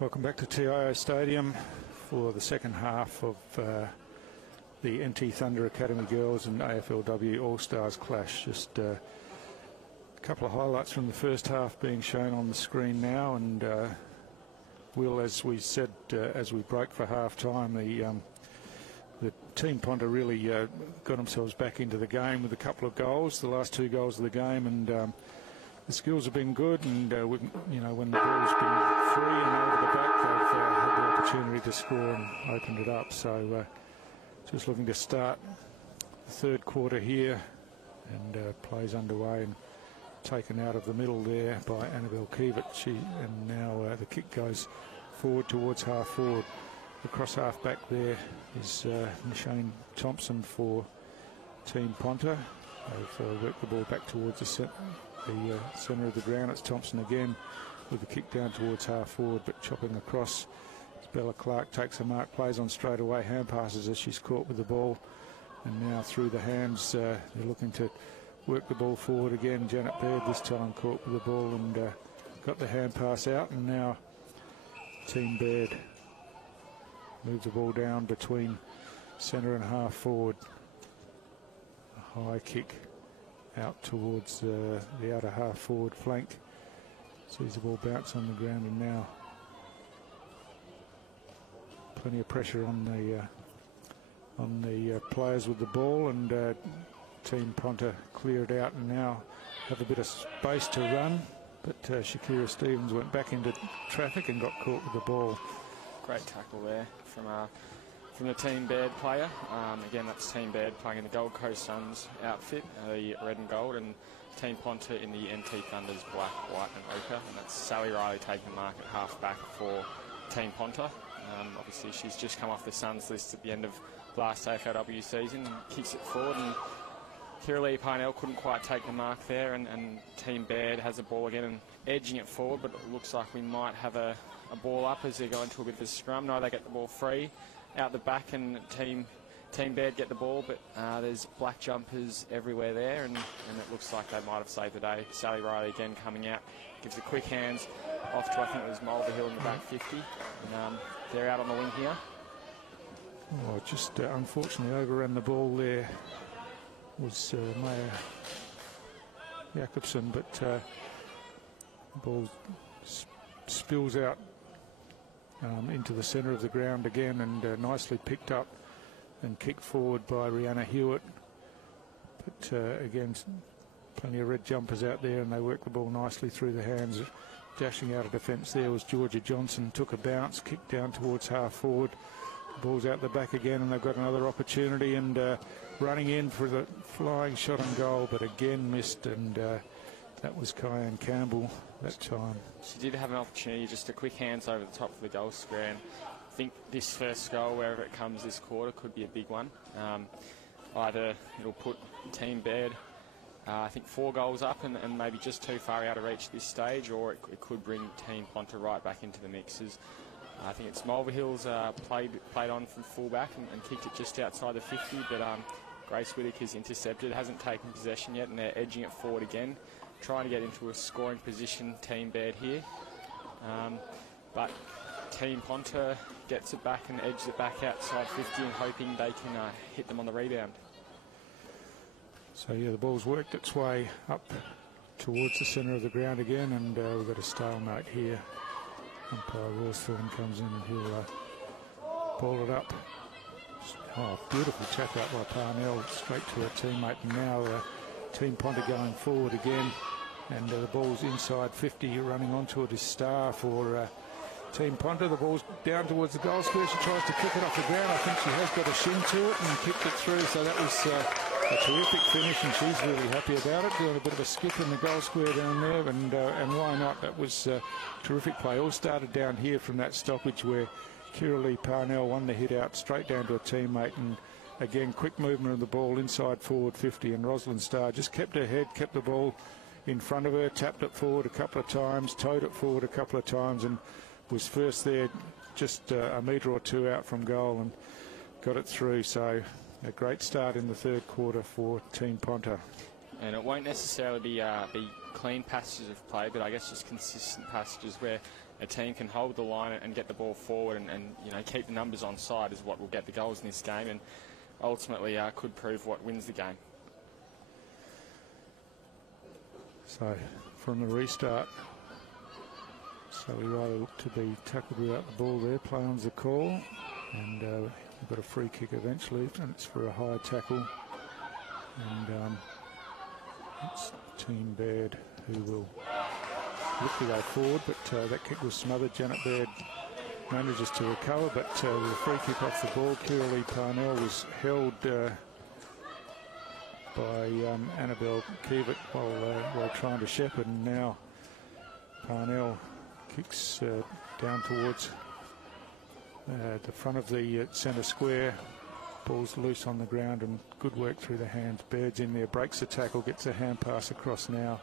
Welcome back to TIO Stadium for the second half of the NT Thunder Academy Girls and AFLW All-Stars clash. Just a couple of highlights from the first half being shown on the screen now, and Will, as we said as we broke for half-time, the Team Ponta really got themselves back into the game with a couple of goals, the last 2 goals of the game, and the skills have been good, and when the ball's been free and over the back, they've had the opportunity to score and opened it up. So just looking to start the third quarter here, and plays underway and taken out of the middle there by Annabelle Kiewit. And now the kick goes forward towards half forward. Across half back there is Michelle Thompson for Team Ponta. They've worked the ball back towards the centre of the ground. It's Thompson again with the kick down towards half forward, but chopping across. Bella Clark takes a mark, plays on straight away, hand passes as she's caught with the ball, and now through the hands they're looking to work the ball forward again. Janet Baird this time caught with the ball and got the hand pass out, and now Team Baird moves the ball down between centre and half forward. A high kick out towards the outer half forward flank. Sees the ball bounce on the ground, and now plenty of pressure on the players with the ball, and Team Ponta clear it out and now have a bit of space to run, but Shakira Stevens went back into traffic and got caught with the ball. Great tackle there from the Team Baird player. Again, that's Team Baird playing in the Gold Coast Suns outfit, the red and gold, and Team Ponta in the NT Thunder's black, white and ochre, and that's Sally Riley taking the mark at half back for Team Ponta. Obviously she's just come off the Suns list at the end of last AFLW season and kicks it forward, and Kiralee Parnell couldn't quite take the mark there, and Team Baird has the ball again and edging it forward, but it looks like we might have a ball up as they go into a bit of a scrum. No, they get the ball free out the back, and Team Baird get the ball, but there's black jumpers everywhere there, and it looks like they might have saved the day. Sally Riley again coming out, gives the quick hands off to, I think it was Mulvihill in the back 50, and they're out on the wing here. Oh, just unfortunately overran the ball there was Maya Jakobsen, but the ball spills out into the centre of the ground again, and nicely picked up and kicked forward by Rihanna Hewitt. But again, plenty of red jumpers out there, and they work the ball nicely through the hands. Dashing out of defence there was Georgia Johnson, took a bounce, kicked down towards half forward. The ball's out the back again, and they've got another opportunity, and running in for the flying shot on goal, but again missed, and that was Kyan Campbell that time. She did have an opportunity, just a quick hands over the top of the goal square, and I think this first goal, wherever it comes this quarter, could be a big one. Either it'll put Team Baird, I think 4 goals up and maybe just too far out of reach at this stage, or it could bring Team Ponta right back into the mixes. I think it's Mulvihill's played on from fullback and kicked it just outside the 50, but Grace Whittaker's intercepted, hasn't taken possession yet, and they're edging it forward again, trying to get into a scoring position, Team Baird here. But Team Ponta gets it back and edges it back outside 50 and hoping they can hit them on the rebound. So yeah, the ball's worked its way up towards the centre of the ground again, and we've got a stalemate here. Umpire Rawsthorne comes in and he'll ball it up. Oh, beautiful check out by Parnell, straight to her teammate, and now Team Ponta going forward again, and the ball's inside 50, running onto it is Star for Team Ponta. The ball's down towards the goal square. She tries to kick it off the ground. I think she has got a shin to it and kicked it through, so that was a terrific finish, and she's really happy about it, doing a bit of a skip in the goal square down there, and why not? That was terrific play. All started down here from that stoppage where Kiralee Parnell won the hit out straight down to a teammate, and again quick movement of the ball inside forward 50, and Rosalind Starr just kept her head, kept the ball in front of her, tapped it forward a couple of times, towed it forward a couple of times, and was first there just a metre or two out from goal and got it through. So a great start in the third quarter for Team Ponta. And it won't necessarily be clean passages of play, but I guess just consistent passages where a team can hold the line and get the ball forward and you know, keep the numbers on side is what will get the goals in this game, and ultimately could prove what wins the game. So from the restart, Sally Riley looked to be tackled without the ball there. Play on's the call, and we've got a free kick eventually, and it's for a high tackle. And it's Team Baird who will look to go forward, but that kick was smothered. Janet Baird manages to recover, but with a free kick off the ball, Kiralee Parnell was held by Annabelle Kiewit while trying to shepherd, and now Parnell kicks down towards the front of the centre square. Ball's loose on the ground, and good work through the hands. Baird's in there, breaks the tackle, gets a hand pass across now,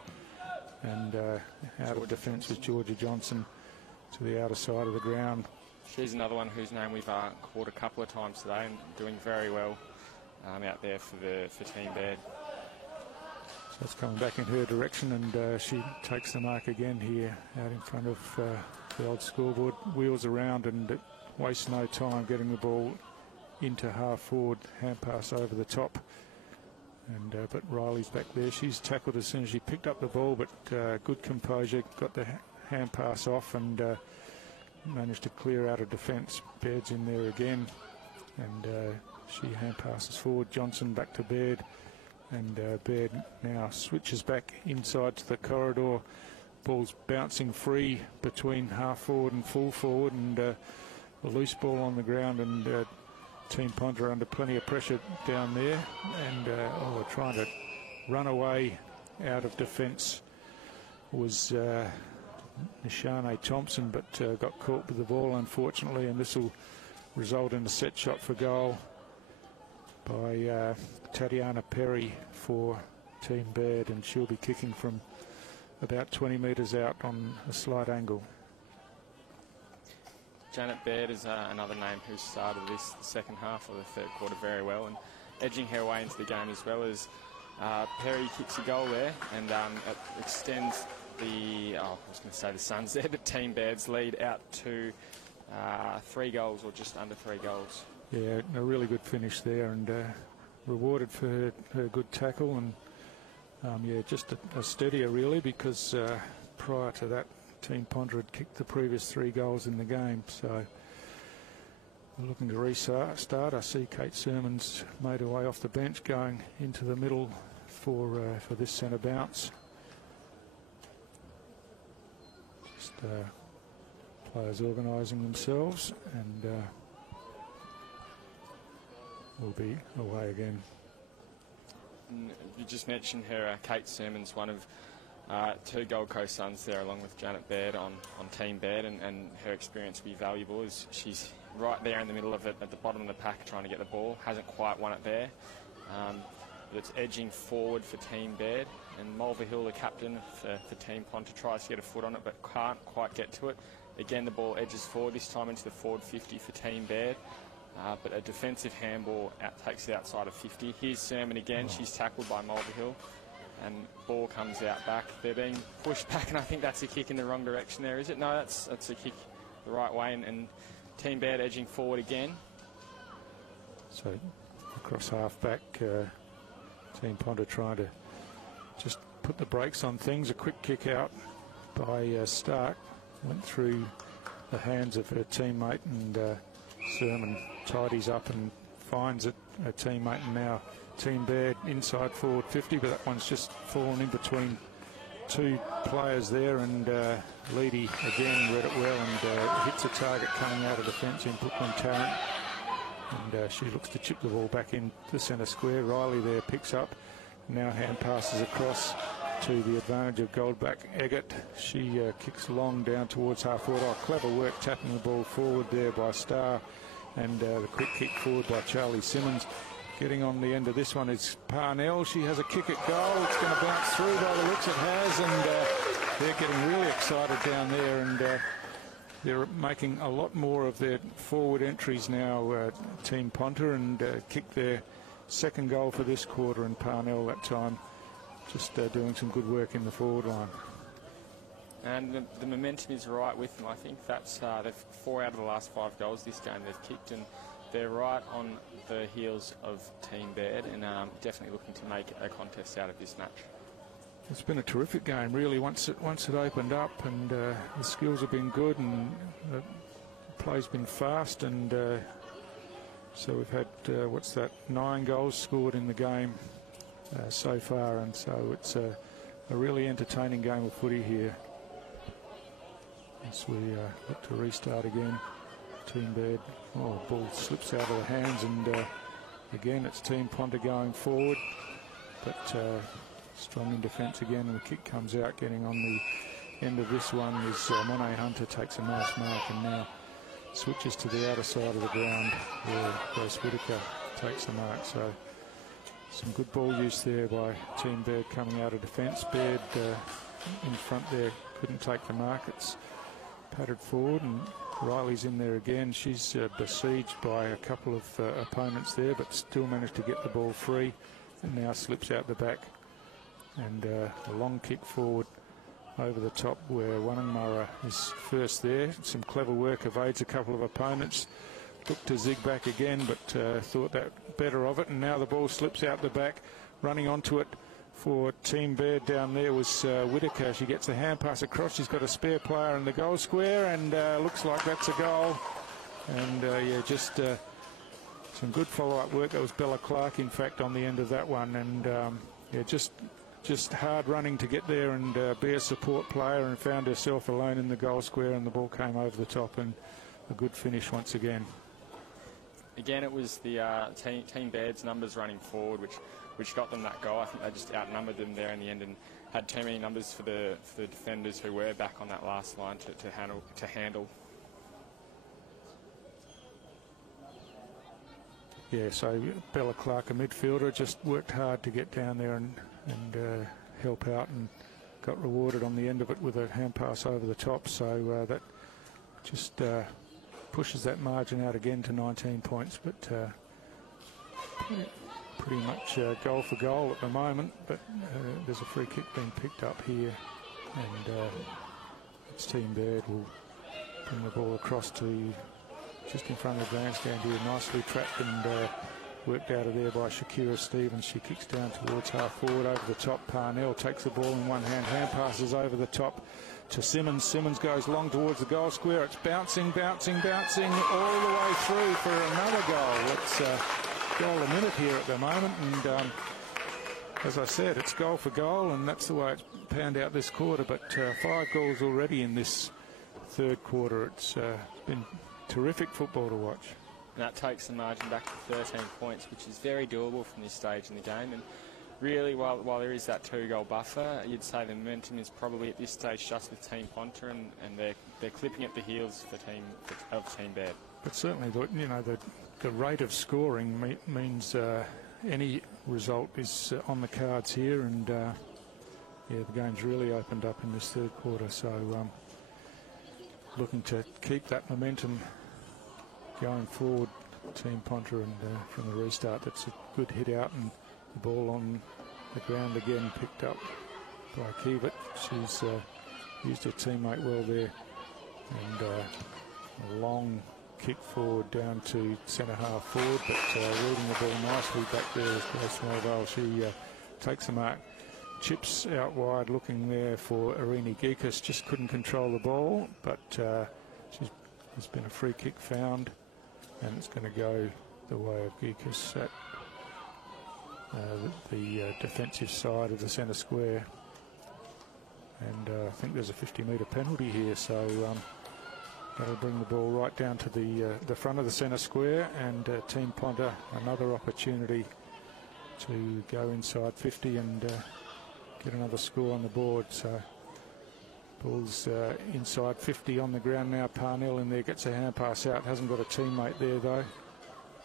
and out of defence with Georgia Johnson to the outer side of the ground. She's another one whose name we've called a couple of times today, and doing very well out there for Team Baird. So it's coming back in her direction, and she takes the mark again here out in front of the old scoreboard. Wheels around and wastes no time getting the ball into half forward, hand pass over the top, and but Riley's back there. She's tackled as soon as she picked up the ball, but good composure, got the hand pass off, and managed to clear out of defence. Baird's in there again, and she hand passes forward. Johnson back to Baird, and Baird now switches back inside to the corridor. Ball's bouncing free between half forward and full forward, and a loose ball on the ground, and Team Ponta under plenty of pressure down there, and we're trying to run away out of defence was Nishane Thompson, but got caught with the ball unfortunately, and this will result in a set shot for goal by Tatiana Perry for Team Baird, and she'll be kicking from about 20 metres out on a slight angle. Janet Baird is another name who started this second half of the third quarter very well, and edging her way into the game as well as Perry kicks a goal there, and it extends the, I was going to say the Suns there, but Team Baird's lead out to 3 goals, or just under 3 goals. Yeah, a really good finish there, and rewarded for her good tackle, and yeah, just a steadier really, because prior to that, Team Ponta had kicked the previous 3 goals in the game. So we're looking to restart. I see Kate Sermons made her way off the bench, going into the middle for this centre bounce. Just players organising themselves, and we'll be away again. You just mentioned her, Kate Sermons, one of 2 Gold Coast Suns there, along with Janet Baird on Team Baird, and her experience will be valuable as she's right there in the middle of it at the bottom of the pack trying to get the ball. Hasn't quite won it there, but it's edging forward for Team Baird, and Mulvihill, the captain for Team Ponta, tries to get a foot on it but can't quite get to it. Again, the ball edges forward, this time into the forward 50 for Team Baird, but a defensive handball takes it outside of 50. Here's Sermon again. She's tackled by Mulvihill, and ball comes out back. They're being pushed back, and I think that's a kick in the wrong direction there, is it? No, that's a kick the right way, and Team Baird edging forward again. So across half back, Team Ponta trying to just put the brakes on things. A quick kick out by Stark went through the hands of her teammate, and Sermon tidies up and finds it, her teammate, and now Team Baird inside forward 50, but that one's just fallen in between 2 players there, and Leedy again read it well, and hits a target coming out of defence in Brooklyn Tarrant, and she looks to chip the ball back in the centre square. Riley there picks up, now hand passes across to the advantage of Goldback Eggett. She kicks long down towards half forward. Oh, clever work tapping the ball forward there by Starr, and the quick kick forward by Charlie Simmons. Getting on the end of this one is Parnell. She has a kick at goal. It's going to bounce through by the looks it has, and they're getting really excited down there, and they're making a lot more of their forward entries now, Team Ponta, and kicked their 2nd goal for this quarter, and Parnell that time just doing some good work in the forward line. And the momentum is right with them. I think that's they've 4 out of the last 5 goals this game they've kicked, and they're right on the heels of Team Baird, and definitely looking to make a contest out of this match. It's been a terrific game, really. Once it opened up, and the skills have been good, and the play's been fast, and so we've had 9 goals scored in the game so far, and so it's a really entertaining game of footy here. As we look to restart again, Team Baird. Oh, ball slips out of the hands, and again it's Team Ponta going forward, but strong in defence again, and the kick comes out. Getting on the end of this one is Monet Hunter, takes a nice mark, and now switches to the outer side of the ground where Grace Whitaker takes the mark. So some good ball use there by Team Baird coming out of defence. Baird in front there couldn't take the mark. It's patted forward, and Riley's in there again. She's besieged by a couple of opponents there, but still managed to get the ball free, and now slips out the back. And a long kick forward over the top where Wannamurra is first there. Some clever work evades a couple of opponents. Looked to zig back again, but thought that better of it. And now the ball slips out the back. Running onto it for Team Baird down there was Whitaker. She gets the hand pass across. She's got a spare player in the goal square, and looks like that's a goal. And yeah, just some good follow-up work. That was Bella Clark, in fact, on the end of that one. And yeah, just hard running to get there and be a support player, and found herself alone in the goal square, and the ball came over the top, and a good finish once again. Again, it was the Team Baird's numbers running forward which got them that goal. I think they just outnumbered them there in the end, and had too many numbers for the defenders who were back on that last line to handle. Yeah, so Bella Clark, a midfielder, just worked hard to get down there and help out, and got rewarded on the end of it with a hand pass over the top. So that just pushes that margin out again to 19 points. But pretty much goal for goal at the moment. But there's a free kick being picked up here, and it's Team Baird will bring the ball across to just in front of the grandstand here. Nicely trapped and worked out of there by Shakira Stevens. She kicks down towards half forward over the top. Parnell takes the ball in one hand passes over the top to Simmons. Simmons goes long towards the goal square. It's bouncing all the way through for another goal. It's goal a minute here at the moment, and as I said, it's goal for goal, and that's the way it's panned out this quarter. But 5 goals already in this third quarter. It's been terrific football to watch. And that takes the margin back to 13 points, which is very doable from this stage in the game. And really, while there is that 2-goal buffer, you'd say the momentum is probably at this stage just with Team Ponta, and they're clipping at the heels of Team Baird. But certainly, the rate of scoring means any result is on the cards here, and yeah, the game's really opened up in this third quarter. So looking to keep that momentum going forward, Team Ponta, and from the restart, that's a good hit out, and the ball on the ground again, picked up by Kiewit. She's used her teammate well there, and a long kick forward down to centre half forward, but reading the ball nicely back there is Grace Melville. She takes the mark, chips out wide, looking there for Irini Gikas. Just couldn't control the ball, but there's been a free kick found, and it's going to go the way of Gikas at the defensive side of the centre square. And I think there's a 50-metre penalty here, so that'll bring the ball right down to the front of the centre square, and Team Ponta another opportunity to go inside 50 and get another score on the board. So ball's inside 50 on the ground now. Parnell in there, gets a hand pass out, hasn't got a teammate there though,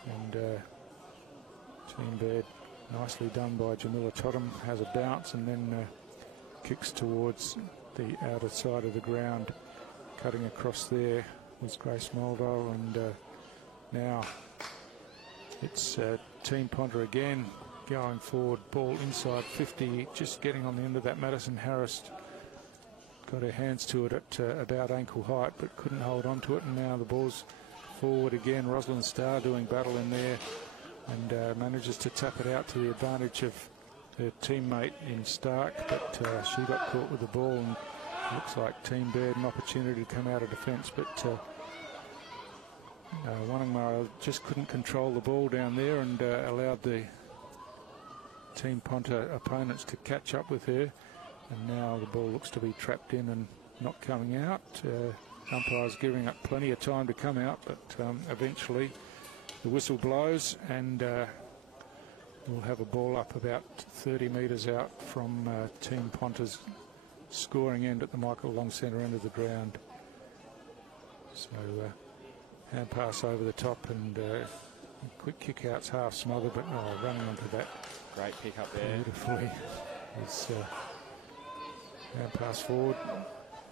and Team Baird, nicely done by Jamila Totham, has a bounce and then kicks towards the outer side of the ground. Cutting across there was Grace Melville, and now it's Team Ponta again going forward. Ball inside 50, just getting on the end of that. Madison Harris got her hands to it at about ankle height, but couldn't hold on to it. And now the ball's forward again. Rosalind Starr doing battle in there, and manages to tap it out to the advantage of her teammate in Stark, but she got caught with the ball, and looks like Team Baird an opportunity to come out of defence, but Wonningmara just couldn't control the ball down there and allowed the Team Ponta opponents to catch up with her, and now the ball looks to be trapped in and not coming out. Umpires giving up plenty of time to come out, but eventually the whistle blows, and we'll have a ball up about 30 metres out from Team Ponta's scoring end at the Michael Long Centre end of the ground. So hand pass over the top, and quick kick out's half smothered, but running onto that. Great pick up there. Beautifully. It's hand pass forward,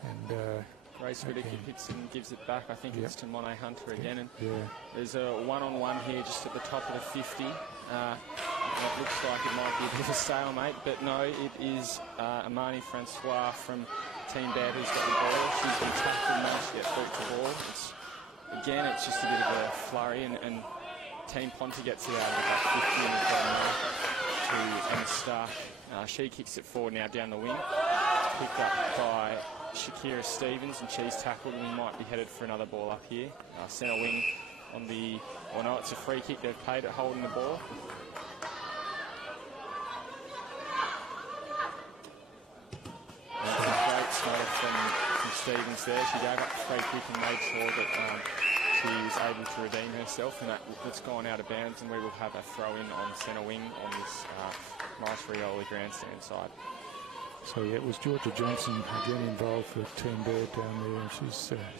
and Grace Whittaker hits it and gives it back. I think it's to Monet Hunter again. And yeah. There's a one-on-one here just at the top of the 50. It looks like it might be a bit of a stalemate, but no, it is Amani Francois from Team Baird who's got the ball. She's been tackled and managed to get through the ball. It's just a bit of a flurry, and Team Ponta gets it out of about 50 and to Emma Stark. She kicks it forward now down the wing. Picked up by Shakira Stevens, and she's tackled, and we might be headed for another ball up here. Centre wing on the... Oh no, it's a free kick. They've paid it holding the ball. Great smother from Stevens there. She gave up the free kick and made sure that she was able to redeem herself, and that's gone out of bounds, and we will have a throw-in on centre wing on this Morris Rioli grandstand side. So yeah, it was Georgia Johnson again involved for Team Baird down there, and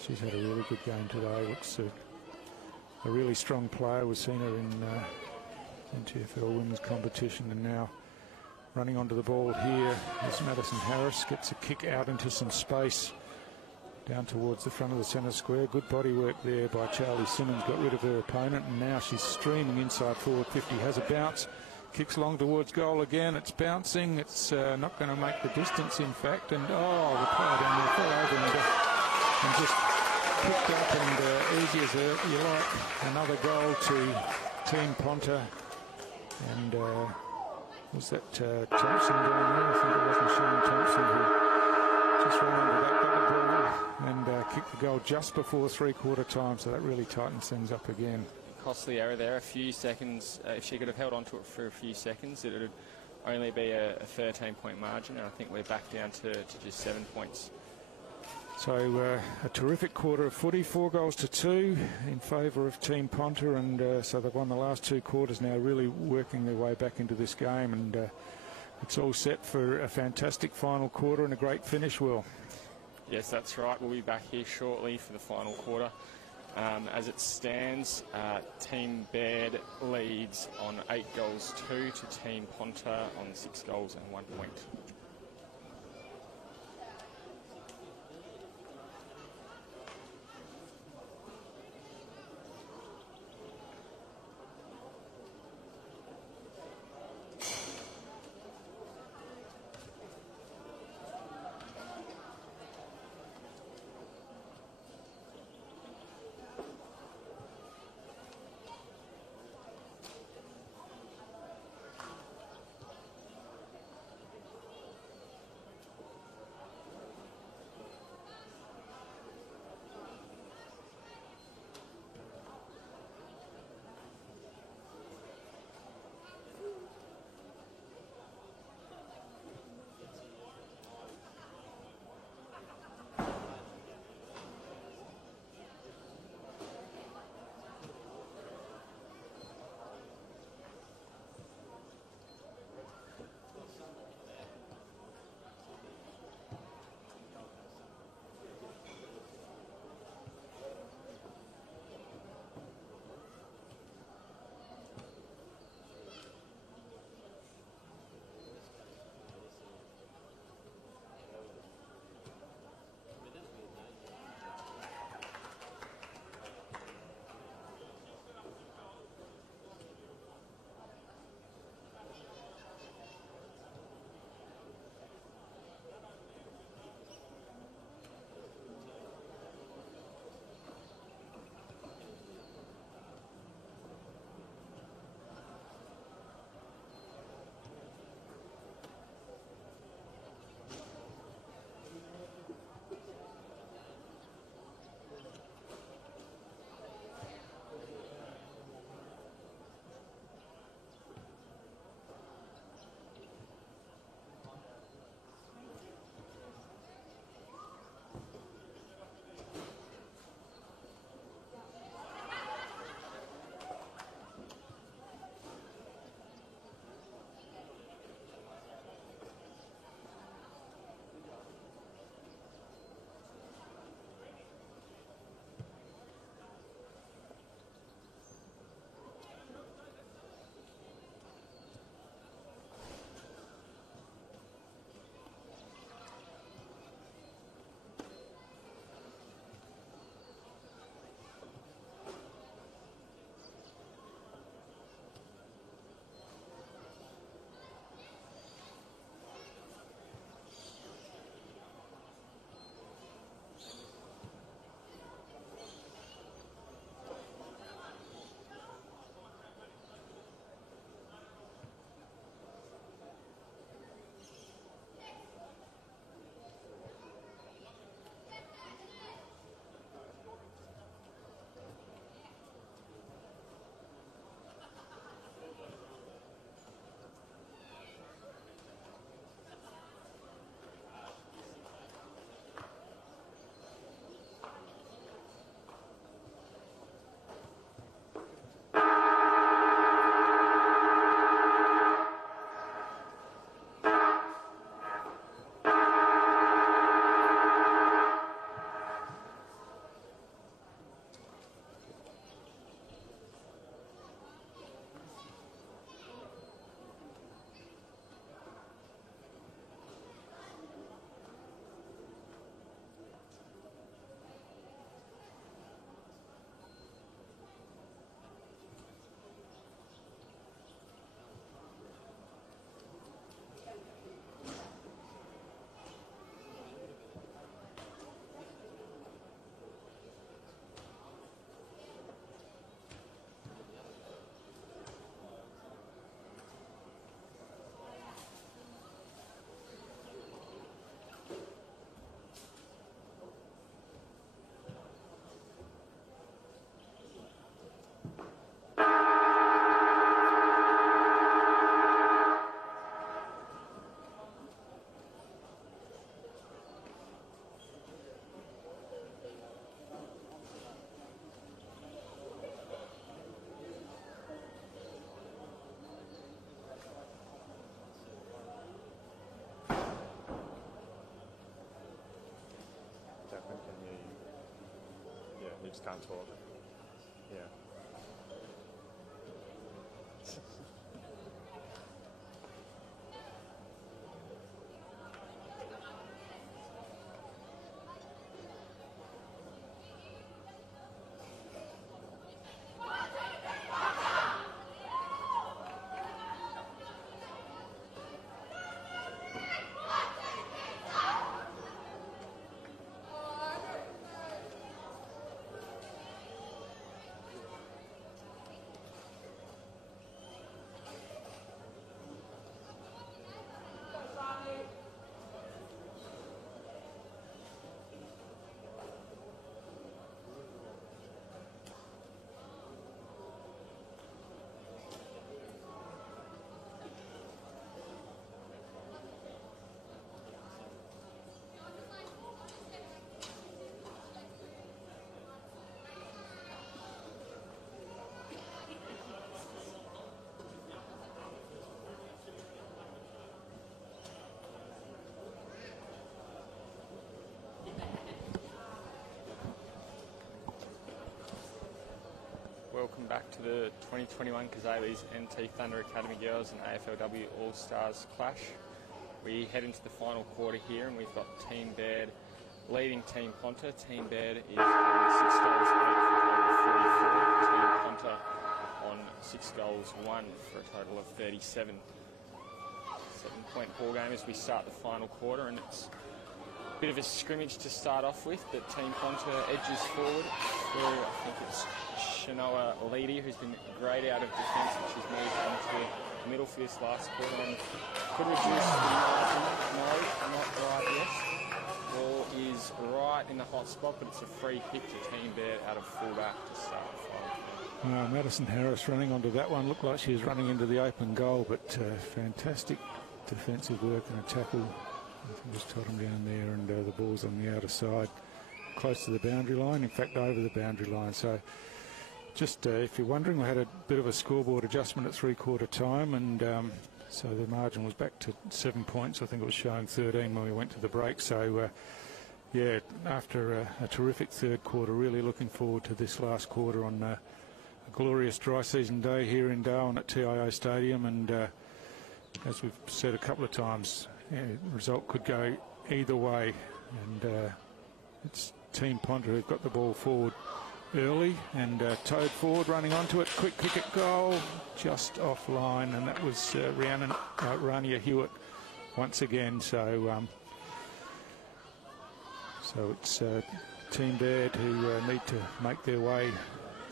she's had a really good game today. Looks a really strong player. We've seen her in TFL women's competition, and now running onto the ball here is Madison Harris. Gets a kick out into some space down towards the front of the centre square. Good body work there by Charlie Simmons. Got rid of her opponent, and now she's streaming inside forward 50. Has a bounce. Kicks long towards goal again. It's bouncing. It's not going to make the distance, in fact. And the player down there fell over and just picked up, and easy as you like. Another goal to Team Ponta. And was that Thompson down there? I think it wasn't Shane Thompson who just ran under that, got the ball, and kicked the goal just before three-quarter time. So that really tightens things up again. Costly error there, a few seconds. If she could have held on to it for a few seconds, it would only be a 13-point margin, and I think we're back down to just 7 points. So a terrific quarter of footy, 4-2 in favour of Team Ponta, and so they've won the last two quarters now, really working their way back into this game, and it's all set for a fantastic final quarter and a great finish, Will. Yes, that's right. We'll be back here shortly for the final quarter. As it stands, Team Baird leads on 8-2 to Team Ponta on 6 goals and 1 point. just can't talk. Yeah. Welcome back to the 2021 Kazales NT Thunder Academy Girls and AFLW All-Stars clash. We head into the final quarter here and we've got Team Baird leading Team Ponta. Team Baird is on 6 goals 8 for a total of 44. Team Ponta on 6 goals 1 for a total of 37. 7-point ball game as we start the final quarter, and it's a bit of a scrimmage to start off with, but Team Ponta edges forward through, I think it's Shanoa Leedy, who's been great out of defence, and she's moved into the middle for this last quarter and could reduce the margin. No, not right yet. Ball is right in the hot spot, but it's a free kick to Team Baird out of fullback to start the final. Madison Harris running onto that one. Looked like she was running into the open goal, but fantastic defensive work and a tackle. I think just Tottenham down there, and the ball's on the outer side, close to the boundary line, in fact over the boundary line. So just if you're wondering, we had a bit of a scoreboard adjustment at three-quarter time, and so the margin was back to 7 points. I think it was showing 13 when we went to the break. So yeah, after a terrific third quarter, really looking forward to this last quarter on a glorious dry season day here in Darwin at TIO Stadium. And as we've said a couple of times, yeah, the result could go either way, and it's Team Ponta who've got the ball forward early and towed forward, running onto it, quick kick at goal, just offline, and that was Rania Hewitt once again. So so it's Team Baird who need to make their way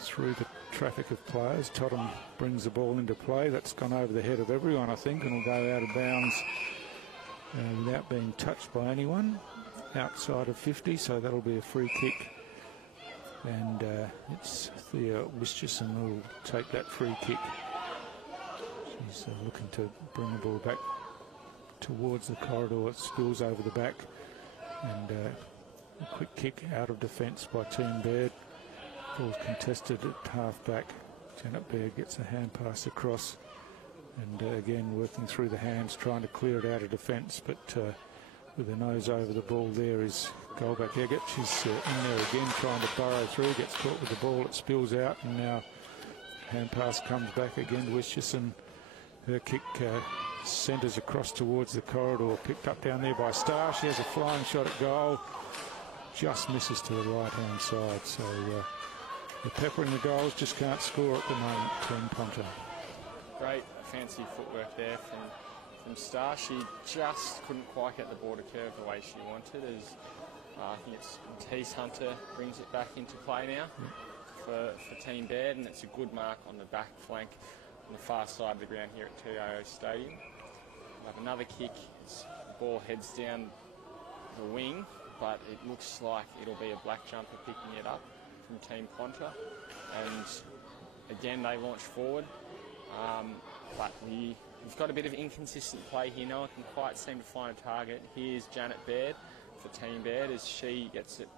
through the traffic of players. Tottenham brings the ball into play. That's gone over the head of everyone, I think, and will go out of bounds without being touched by anyone outside of 50, so that'll be a free kick. And it's Thea Wischerson who will take that free kick. She's looking to bring the ball back towards the corridor. It spills over the back, and a quick kick out of defence by Team Baird. Ball's contested at half-back. Janet Baird gets a hand pass across, and again working through the hands, trying to clear it out of defence, but with her nose over the ball there is Goldback Eggett. She's in there again trying to burrow through, gets caught with the ball, it spills out, and now hand pass comes back again to Wischerson. Her kick centres across towards the corridor, picked up down there by Starr. She has a flying shot at goal, just misses to the right hand side. So the peppering the goals, just can't score at the moment, Team Ponta. Great fancy footwork there from Starr. She just couldn't quite get the ball to curve the way she wanted, as I think it's Tees Hunter brings it back into play now for Team Baird, and it's a good mark on the back flank on the far side of the ground here at TIO Stadium. We'll have another kick. The ball heads down the wing, but it looks like it'll be a black jumper picking it up from Team Ponta, and again they launch forward, but we've got a bit of inconsistent play here. No one can quite seem to find a target. Here's Janet Baird for Team Baird as she gets it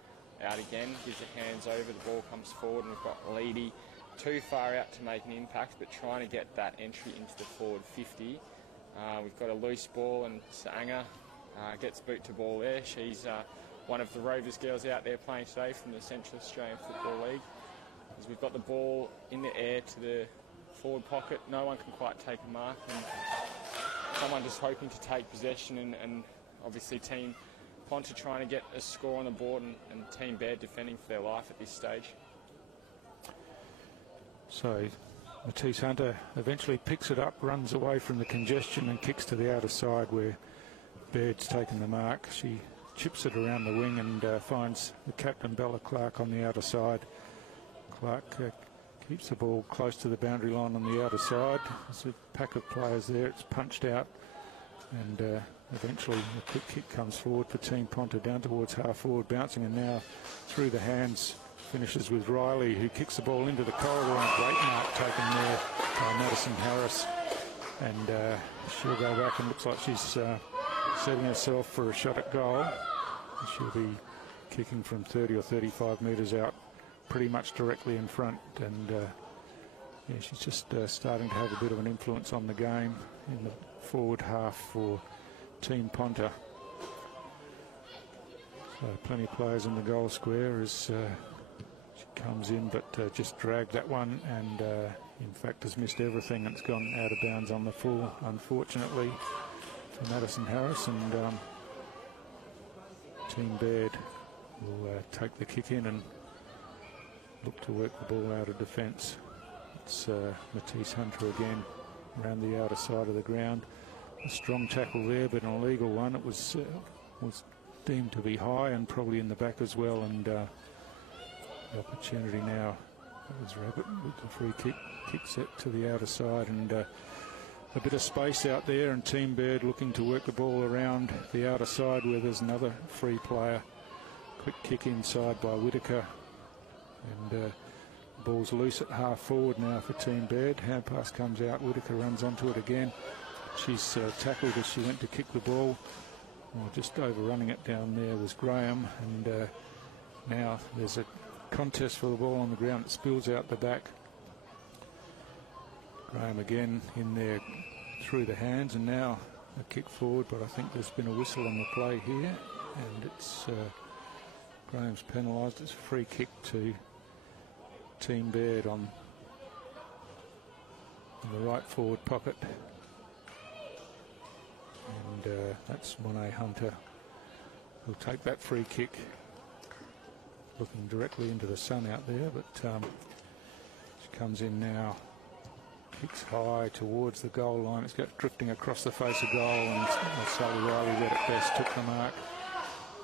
out again, gives it hands over, the ball comes forward, and we've got Leedy too far out to make an impact, but trying to get that entry into the forward 50. We've got a loose ball, and Saanga gets boot to ball there. She's one of the Rovers girls out there playing today from the Central Australian Football League. As we've got the ball in the air to the forward pocket, no one can quite take a mark, and someone just hoping to take possession, and obviously Team Ponta trying to get a score on the board, and Team Baird defending for their life at this stage. So Matisse Hunter eventually picks it up, runs away from the congestion and kicks to the outer side where Baird's taken the mark. She chips it around the wing and finds the captain Bella Clark on the outer side. Clark keeps the ball close to the boundary line on the outer side. There's a pack of players there. It's punched out, and eventually a quick kick comes forward for Team Ponta down towards half forward, bouncing, and now through the hands finishes with Riley, who kicks the ball into the corridor, and a great mark taken there by Madison Harris. And she'll go back, and looks like she's setting herself for a shot at goal. She'll be kicking from 30 or 35 metres out, pretty much directly in front, and yeah, she's just starting to have a bit of an influence on the game in the forward half for Team Ponta. So plenty of players in the goal square as she comes in, but just dragged that one, and in fact has missed everything. It's gone out of bounds on the full, unfortunately, for Madison Harris, and Team Baird will take the kick in and look to work the ball out of defence. It's Matisse Hunter again around the outer side of the ground. A strong tackle there, but an illegal one. It was deemed to be high and probably in the back as well, and the opportunity now is Rabbit with the free kick set to the outer side, and a bit of space out there, and Team Baird looking to work the ball around the outer side where there's another free player. Quick kick inside by Whitaker, and the ball's loose at half forward now for Team Baird. Hand pass comes out, Whitaker runs onto it again. She's tackled as she went to kick the ball. Well, just overrunning it down there was Graham, and now there's a contest for the ball on the ground. It spills out the back. Graham again in there through the hands, and now a kick forward, but I think there's been a whistle on the play here, and it's Graham's penalised. It's a free kick to Team Baird on the right forward pocket, and that's Monet Hunter who'll take that free kick, looking directly into the sun out there, but she comes in now, kicks high towards the goal line. It's got drifting across the face of goal, and Sally Riley read it best, took the mark,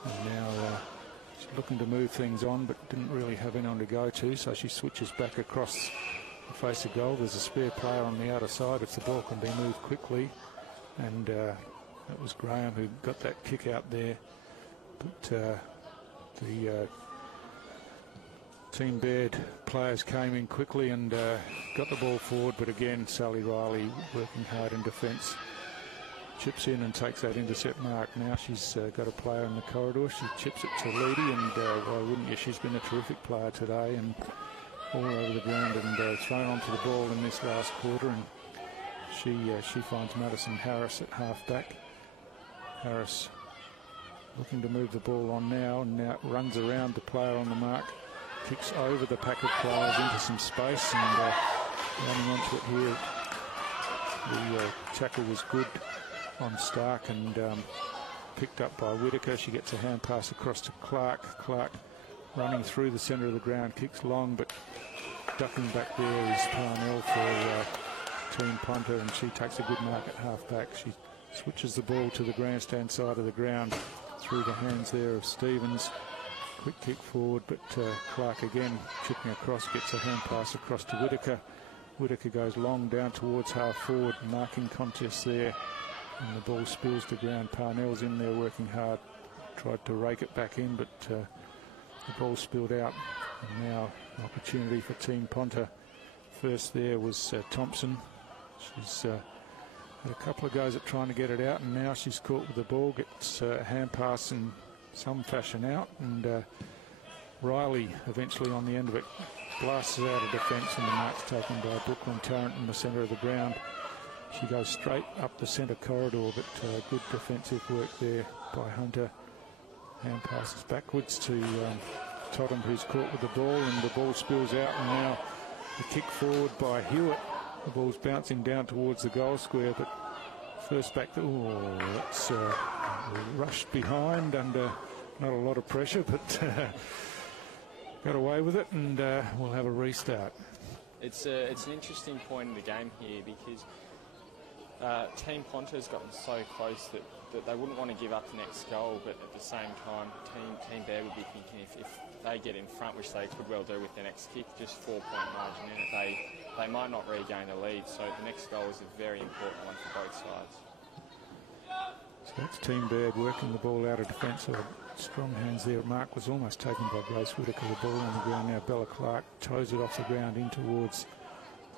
and now she's looking to move things on, but didn't really have anyone to go to, so she switches back across the face of goal. There's a spare player on the outer side if the ball can be moved quickly, and that was Graham who got that kick out there, but the Team Baird players came in quickly and got the ball forward, but again Sally Riley working hard in defence, chips in and takes that intercept mark. Now she's got a player in the corridor. She chips it to Leedy, and why wouldn't you? She's been a terrific player today and all over the ground, and thrown onto the ball in this last quarter, and she finds Madison Harris at half back. Harris looking to move the ball on now, and now runs around the player on the mark, kicks over the pack of players into some space, and running onto it here. The tackle was good on Stark, and picked up by Whitaker. She gets a hand pass across to Clark. Clark running through the centre of the ground, kicks long, but ducking back there is Parnell for Team Ponta, and she takes a good mark at half back. She switches the ball to the grandstand side of the ground through the hands there of Stevens. Quick kick forward, but Clark again chipping across, gets a hand pass across to Whitaker. Whitaker goes long down towards half forward, marking contest there, and the ball spills to ground. Parnell's in there working hard, tried to rake it back in, but the ball spilled out, and now an opportunity for Team Ponta. First there was Thompson. She's had a couple of goes at trying to get it out, and now she's caught with the ball, gets a hand pass in some fashion out, and Riley eventually on the end of it blasts out of defence, and the mark's taken by Brooklyn Tarrant in the centre of the ground. She goes straight up the centre corridor, but good defensive work there by Hunter, hand passes backwards to Totham, who's caught with the ball, and the ball spills out, and now the kick forward by Hewitt. The ball's bouncing down towards the goal square, but first back to, that's rushed behind under not a lot of pressure, but got away with it, and we'll have a restart. It's an interesting point in the game here because Team Ponta's gotten so close that they wouldn't want to give up the next goal, but at the same time, Team Bear would be thinking if they get in front, which they could well do with their next kick, just 4-point margin in it, they might not regain the lead. So the next goal is a very important one for both sides. So that's Team Baird working the ball out of defence. So strong hands there. Mark was almost taken by Grace Whitaker. The ball on the ground now. Bella Clark toes it off the ground in towards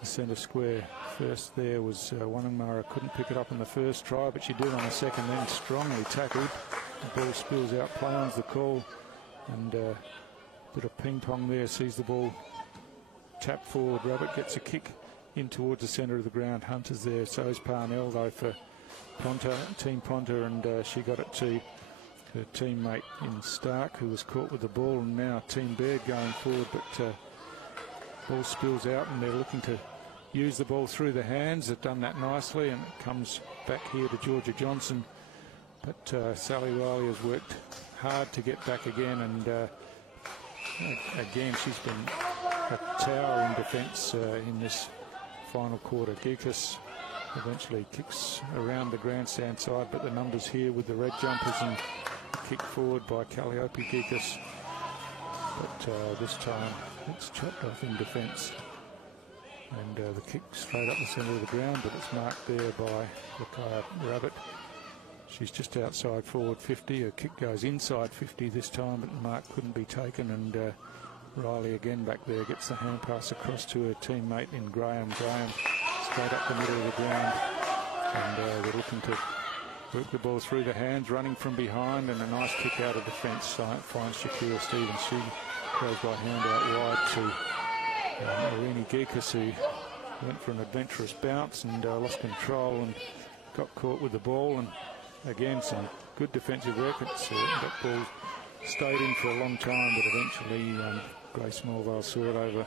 the centre square. First there was Wonnamara. Couldn't pick it up in the first try, but she did on the second, then strongly tackled. The ball spills out. Play on's the call, and bit of ping pong there. Sees the ball tap forward. Rabbit gets a kick in towards the centre of the ground. Hunter's there. So is Parnell though for Ponta, Team Ponta, and she got it to her teammate in Stark, who was caught with the ball, and now Team Baird going forward, but ball spills out, and they're looking to use the ball through the hands. They've done that nicely, and it comes back here to Georgia Johnson, but Sally Riley has worked hard to get back again, and again she's been a tower in defence in this final quarter. Geekus eventually kicks around the grandstand side, but the numbers here with the red jumpers, and kick forward by Calliope Geekus, but this time it's chopped off in defence, and the kick straight up the centre of the ground, but it's marked there by Lakaya Rabbit. She's just outside forward 50. Her kick goes inside 50 this time, but the mark couldn't be taken, and Riley again back there gets the hand pass across to her teammate in Graham. Graham straight up the middle of the ground, and they're looking to work the ball through the hands, running from behind, and a nice kick out of defence finds Shakira Stevens. She goes by hand out wide to Irene Geekus, who went for an adventurous bounce and lost control and got caught with the ball, and again some good defensive work. That ball stayed in for a long time, but eventually Grace Mulvale saw it over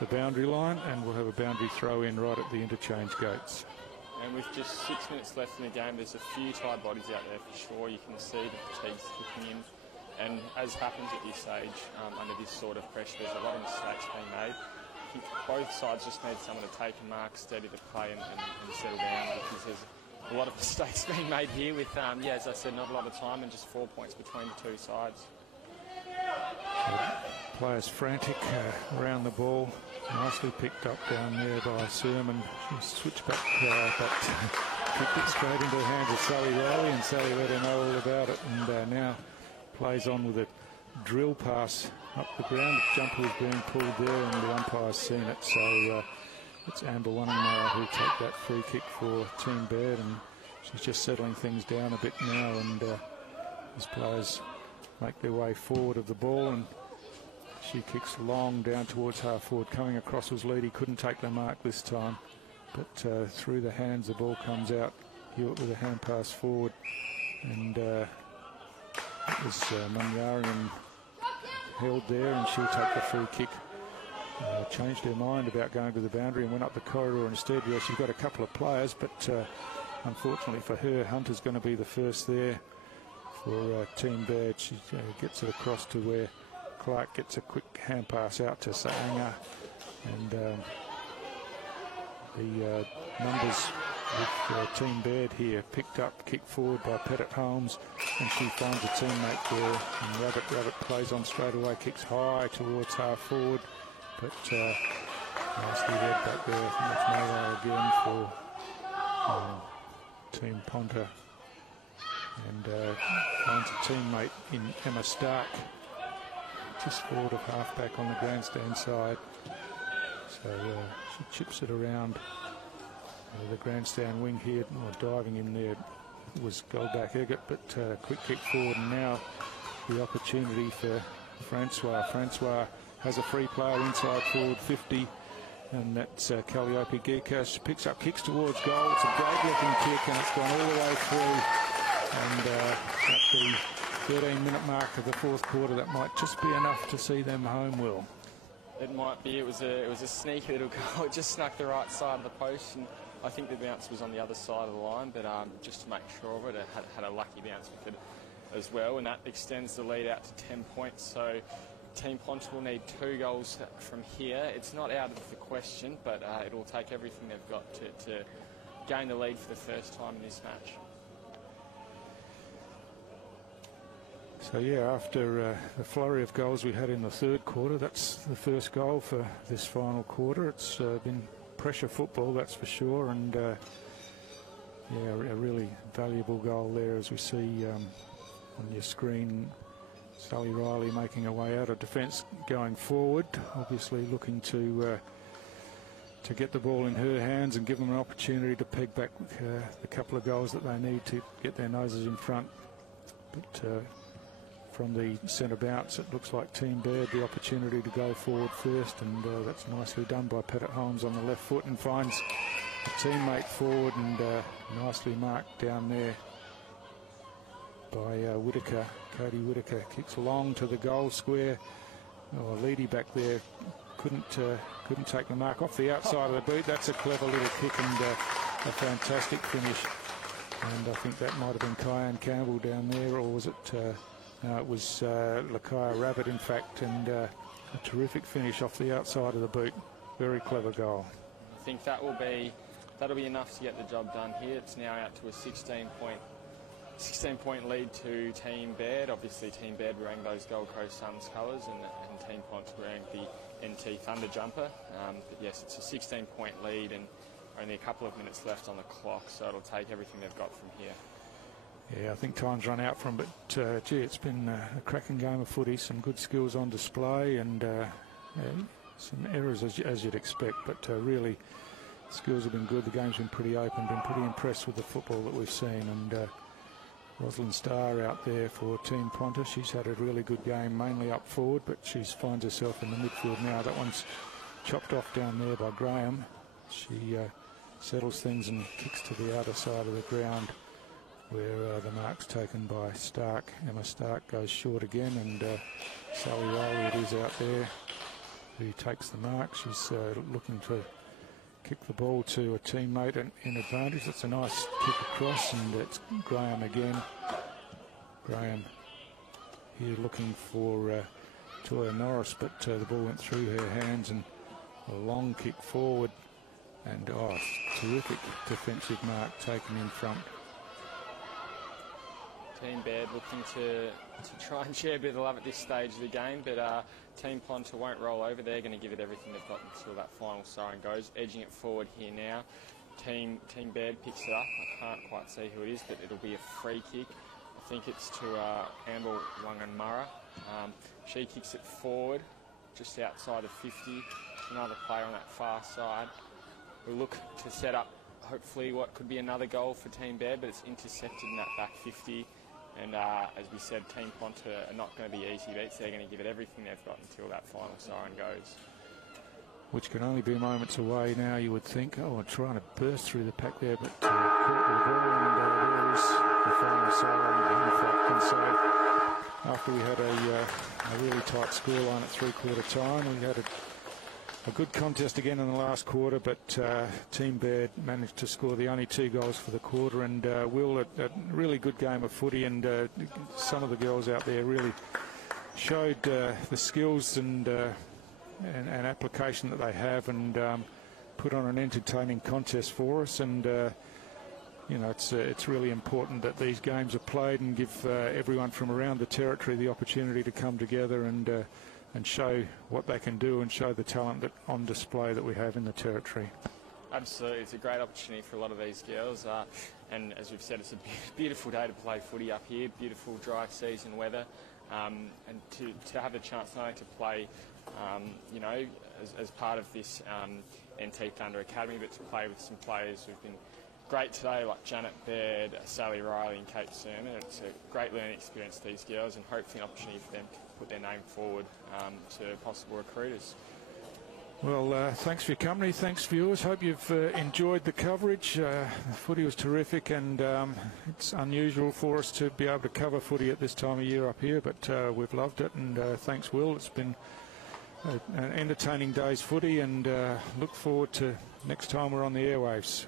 the boundary line, and we'll have a boundary throw in right at the interchange gates. And with just 6 minutes left in the game, there's a few tired bodies out there for sure. You can see the fatigue's kicking in, and as happens at this stage, under this sort of pressure, there's a lot of mistakes being made. I think both sides just need someone to take a mark, steady the play, and settle down, because there's a lot of mistakes being made here with, as I said, not a lot of time and just 4 points between the two sides. Players frantic around the ball. Nicely picked up down there by Sermon. She switched back, but kicked it straight into the hands of Sally Riley, and Sally let her know all about it, and now plays on with a drill pass up the ground. The jumper was being pulled there, and the umpire's seen it, so it's Amber Wonnamara who'll take that free kick for Team Baird, and she's just settling things down a bit now, and as players make their way forward of the ball, and she kicks long down towards half forward. Coming across was Leedy, couldn't take the mark this time, but through the hands the ball comes out. Hewitt with a hand pass forward, and it was Munyarian held there, and she'll take the free kick. Changed her mind about going to the boundary and went up the corridor instead. Yeah, she's got a couple of players, but unfortunately for her, Hunter's going to be the first there for Team Baird. She gets it across to where Clark gets a quick hand pass out to Saanga, and the numbers with Team Baird here picked up, kick forward by Pettit Holmes, and she finds a teammate there, and Rabbit plays on straight away, kicks high towards half forward, but nicely read back there. I think it's Molo again for Team Ponta, and finds a teammate in Emma Stark, just forward of half-back on the grandstand side. So she chips it around the grandstand wing here, or diving in there was Goldback Eggett, but quick kick forward, and now the opportunity for Francois. Francois has a free player inside forward 50, and that's Calliope Geekus. Picks up, kicks towards goal. It's a great looking kick, and it's gone all the way through, and that'll be 13-minute mark of the fourth quarter, that might just be enough to see them home, Will. It might be. It was a sneaky little goal. It just snuck the right side of the post, and I think the bounce was on the other side of the line, but just to make sure of it, it had a lucky bounce with it as well, and that extends the lead out to 10 points. So Team Ponta will need 2 goals from here. It's not out of the question, but it'll take everything they've got to gain the lead for the first time in this match. So yeah, after the flurry of goals we had in the third quarter, that's the first goal for this final quarter. It's been pressure football, that's for sure, and yeah, a really valuable goal there, as we see on your screen. Sally Riley making her way out of defence, going forward, obviously looking to get the ball in her hands and give them an opportunity to peg back the couple of goals that they need to get their noses in front. But from the centre bounce, it looks like Team Baird the opportunity to go forward first, and that's nicely done by Pettit Holmes on the left foot, and finds a teammate forward, and nicely marked down there by Whitaker. Cody Whitaker kicks along to the goal square. Oh, Leedy back there couldn't take the mark off the outside of the boot. That's a clever little kick and a fantastic finish. And I think that might have been Kyan Campbell down there, or was it? No, it was Lakaya Rabbit, in fact, and a terrific finish off the outside of the boot. Very clever goal. I think that'll be enough to get the job done here. It's now out to a 16-point lead to Team Baird. Obviously, Team Baird wearing those Gold Coast Suns colours, and Team Ponta wearing the NT Thunder jumper. But yes, it's a 16-point lead and only a couple of minutes left on the clock, so it'll take everything they've got from here. Yeah, I think time's run out from, but gee, it's been a cracking game of footy, some good skills on display, and some errors as you'd expect, but really skills have been good. The game's been pretty open, been pretty impressed with the football that we've seen, and Rosalind Starr out there for Team Ponta. She's had a really good game, mainly up forward, but she finds herself in the midfield now. That one's chopped off down there by Graham. She settles things and kicks to the outer side of the ground, where the mark's taken by Stark. Emma Stark goes short again, and Sally Riley it is out there who takes the mark. She's looking to kick the ball to a teammate in advantage. That's a nice kick across, and it's Graham again. Graham here looking for Toya Norris, but the ball went through her hands, and a long kick forward, and terrific defensive mark taken in front. Team Baird looking to try and share a bit of love at this stage of the game, but Team Ponta won't roll over. They're going to give it everything they've got until that final siren goes. Edging it forward here now. Team Baird picks it up. I can't quite see who it is, but it'll be a free kick. I think it's to Amber Wanganmurra. She kicks it forward, just outside of 50. Another player on that far side. We'll look to set up hopefully what could be another goal for Team Baird, but it's intercepted in that back 50. And as we said, Team Ponta are not going to be easy beats. They're going to give it everything they've got until that final siren goes. Which can only be moments away now, you would think. Oh, trying to burst through the pack there, but caught with the ball, and there is the final siren. In fact, and so after we had a really tight scoreline at three-quarter time, we had a good contest again in the last quarter, but Team Baird managed to score the only 2 goals for the quarter, and Will, a really good game of footy, and some of the girls out there really showed the skills and application that they have, and put on an entertaining contest for us. And you know, it's really important that these games are played and give everyone from around the territory the opportunity to come together and show what they can do and show the talent that on display that we have in the territory. Absolutely, it's a great opportunity for a lot of these girls, and as we've said, it's a beautiful day to play footy up here. Beautiful dry season weather, and to have the chance not only to play, you know, as part of this NT Thunder Academy, but to play with some players who've been great today, like Janet Baird, Sally Riley and Kate Sermon. It's a great learning experience for these girls, and hopefully an opportunity for them to put their name forward to possible recruiters. Well, thanks for your company. Thanks, viewers. Hope you've enjoyed the coverage. The footy was terrific, and it's unusual for us to be able to cover footy at this time of year up here, but we've loved it, and thanks, Will. It's been an entertaining day's footy, and look forward to next time we're on the airwaves.